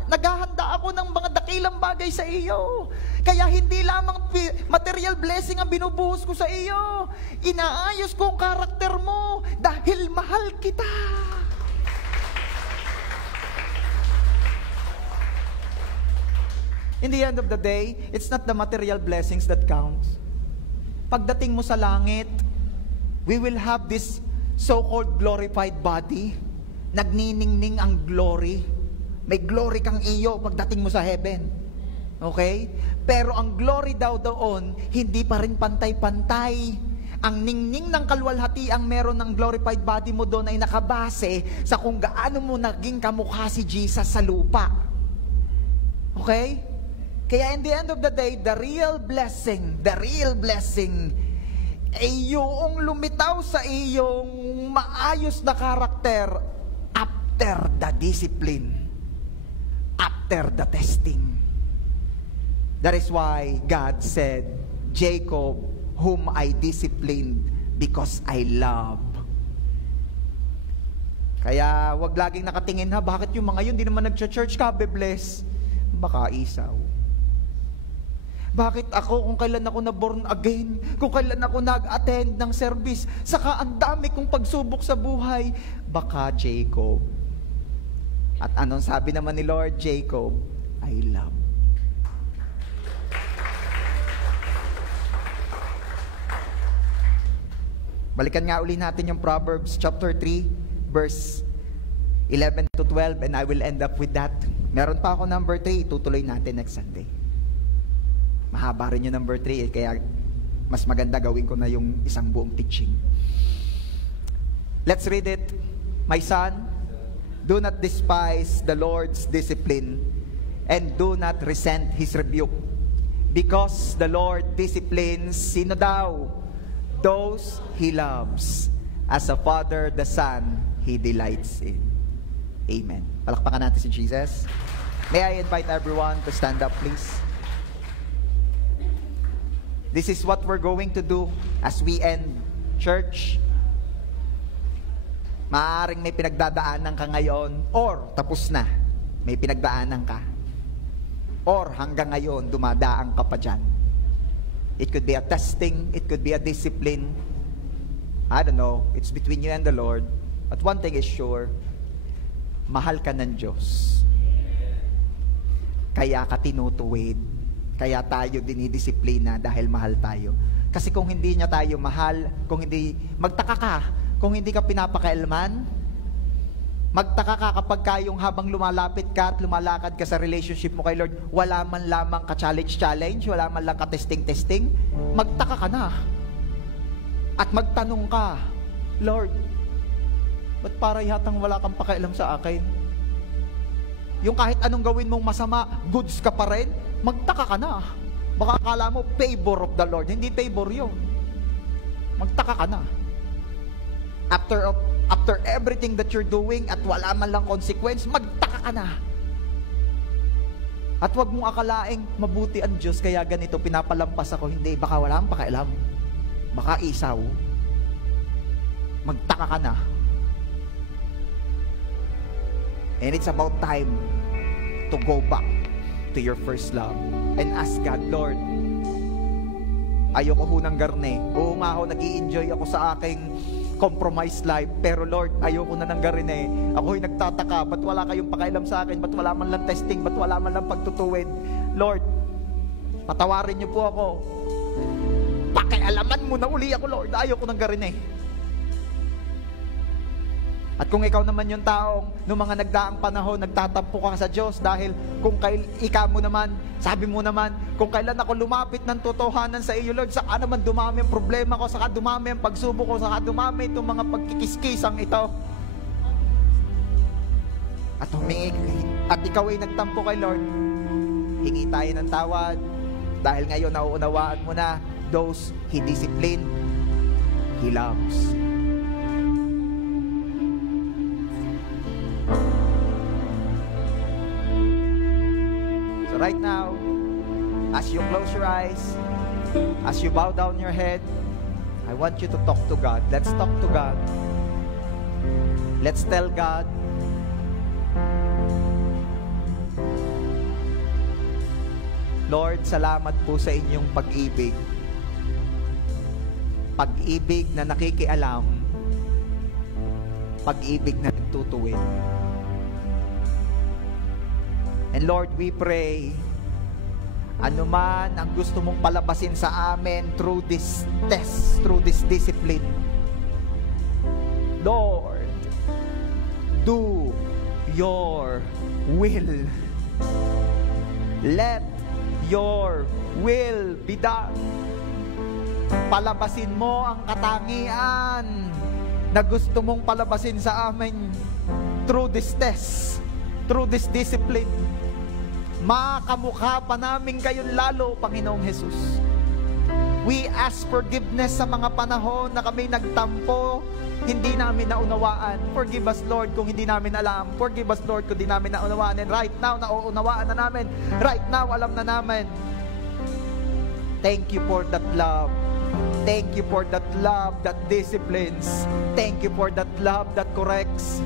naghahanda ako ng mga dakilang bagay sa iyo. Kaya hindi lamang material blessing ang binubuhos ko sa iyo. Inaayos ko ang karakter mo dahil mahal kita. In the end of the day, it's not the material blessings that counts. Pagdating mo sa langit, we will have this so-called glorified body. Nagniningning ang glory. May glory kang iyo pagdating mo sa heaven. Okay? Pero ang glory daw doon, hindi pa rin pantay-pantay. Ang ningning ng kaluwalhatiang meron ng glorified body mo doon ay nakabase sa kung gaano mo naging kamukha si Jesus sa lupa. Okay? Kaya in the end of the day, the real blessing ay yung lumitaw sa iyong maayos na karakter after the discipline, after the testing. That is why God said, Jacob, whom I disciplined because I love. Kaya wag laging nakatingin, bakit yung mga yun di naman nag-church ka, be bless? Baka Esau. Bakit ako, kung kailan ako na-born again, kung kailan ako nag-attend ng service, saka ang dami kong pagsubok sa buhay, baka Jacob. At anong sabi naman ni Lord? Jacob, I love. Balikan nga uli natin yung Proverbs chapter 3, verse 11 to 12, and I will end up with that. Meron pa ako number 3, tutuloy natin next Sunday. Mahaba rin yung number 3, kaya mas maganda gawin ko na yung isang buong teaching. Let's read it. My son, do not despise the Lord's discipline and do not resent His rebuke. Because the Lord disciplines, sino daw? Those He loves. As a father, the son He delights in. Amen. Palakpakan natin si Jesus. May I invite everyone to stand up, please? This is what we're going to do as we end Church, maaaring may pinagdadaanan ka ngayon, or tapos na, may pinagdaanan ka. Or hanggang ngayon, dumadaan ka pa dyan. It could be a testing, it could be a discipline. I don't know, it's between you and the Lord. But one thing is sure, mahal ka ng Diyos. Kaya ka tinutuwid. Kaya tayo dinidisiplina dahil mahal tayo. Kasi kung hindi niya tayo mahal, kung hindi, magtaka ka, kung hindi ka pinapakailman, magtaka ka kapag kayong habang lumalapit ka at lumalakad ka sa relationship mo kay Lord, wala man lamang ka-challenge, wala man lang ka-testing, magtaka ka na. At magtanong ka, Lord, ba't para yatang wala kang pakialam sa akin? Yung kahit anong gawin mong masama, goods ka pa rin, magtaka ka na. Baka akala mo, favor of the Lord. Hindi favor yun. Magtaka ka na. After everything that you're doing at wala man lang consequence, magtaka ka na. At wag mong akalaing mabuti ang Diyos, kaya ganito, pinapalampas ako. Hindi, baka wala kang pakialam. Baka isaw. Magtaka ka na. And it's about time to go back to your first love and ask God, Lord, ayoko ho ng garne. Oo nga ho, nag-i-enjoy ako sa aking compromised life, pero Lord, ayoko na ng garne. Ako'y nagtataka, ba't wala kayong pakialam sa akin? Ba't wala man lang testing? Ba't wala man lang pagtutuwid? Lord, patawarin niyo po ako. Pakialaman mo na uli ako, Lord. Ayoko ng garne. At kung ikaw naman yung taong noong mga nagdaang panahon, nagtatampo ka sa Diyos dahil kung ikaw mo naman, sabi mo naman, kung kailan ako lumapit ng totohanan sa iyo, Lord, saka naman dumami ang problema ko, saka dumami ang pagsubok ko, saka dumami itong mga pagkikiskisang ito. At ikaw ay nagtampo kay Lord, hingi tayo ng tawad dahil ngayon nauunawaan mo na those He disciplined, He loves. Right now, as you close your eyes, as you bow down your head, I want you to talk to God. Let's talk to God. Let's tell God, Lord, salamat po sa inyong pag-ibig. Pag-ibig na nakikialam. Pag-ibig na nagtutuwid. And Lord, we pray, anuman ang gusto mong palabasin sa amin through this test, through this discipline, Lord, do your will. Let your will be done. Palabasin mo ang katangian na gusto mong palabasin sa amin through this test, through this discipline. Makamukha pa namin kayon lalo, Panginoong Jesus. We ask forgiveness sa mga panahon na kami nagtampo, hindi namin naunawaan. Forgive us, Lord, kung hindi namin alam. Forgive us, Lord, kung hindi namin naunawaan. And right now, nauunawaan na namin. Right now, alam na namin. Thank you for that love. Thank you for that love that disciplines. Thank you for that love that corrects.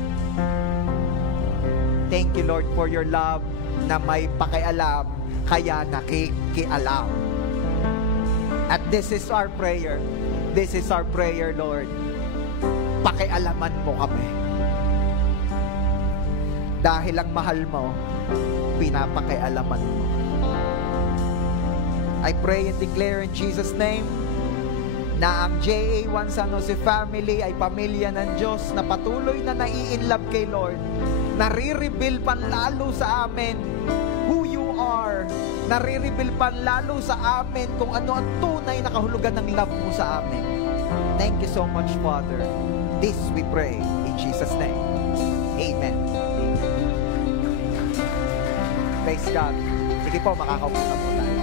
Thank you, Lord, for your love na may pakialam, kaya nakikialam. At this is our prayer. This is our prayer, Lord. Pakialaman mo kami. Dahil ang mahal mo, pinapakialaman mo. I pray and declare in Jesus' name na ang JA1 San Jose family ay pamilya ng Diyos na patuloy na nai-inlove kay Lord. Nare-reveal pa lalo sa amin who you are. Nare-reveal pa lalo sa amin kung ano ang tunay na kahulugan ng love mo sa amin. Thank you so much, Father. This we pray in Jesus' name. Amen. Praise God. Sige po, makakaupo na po tayo.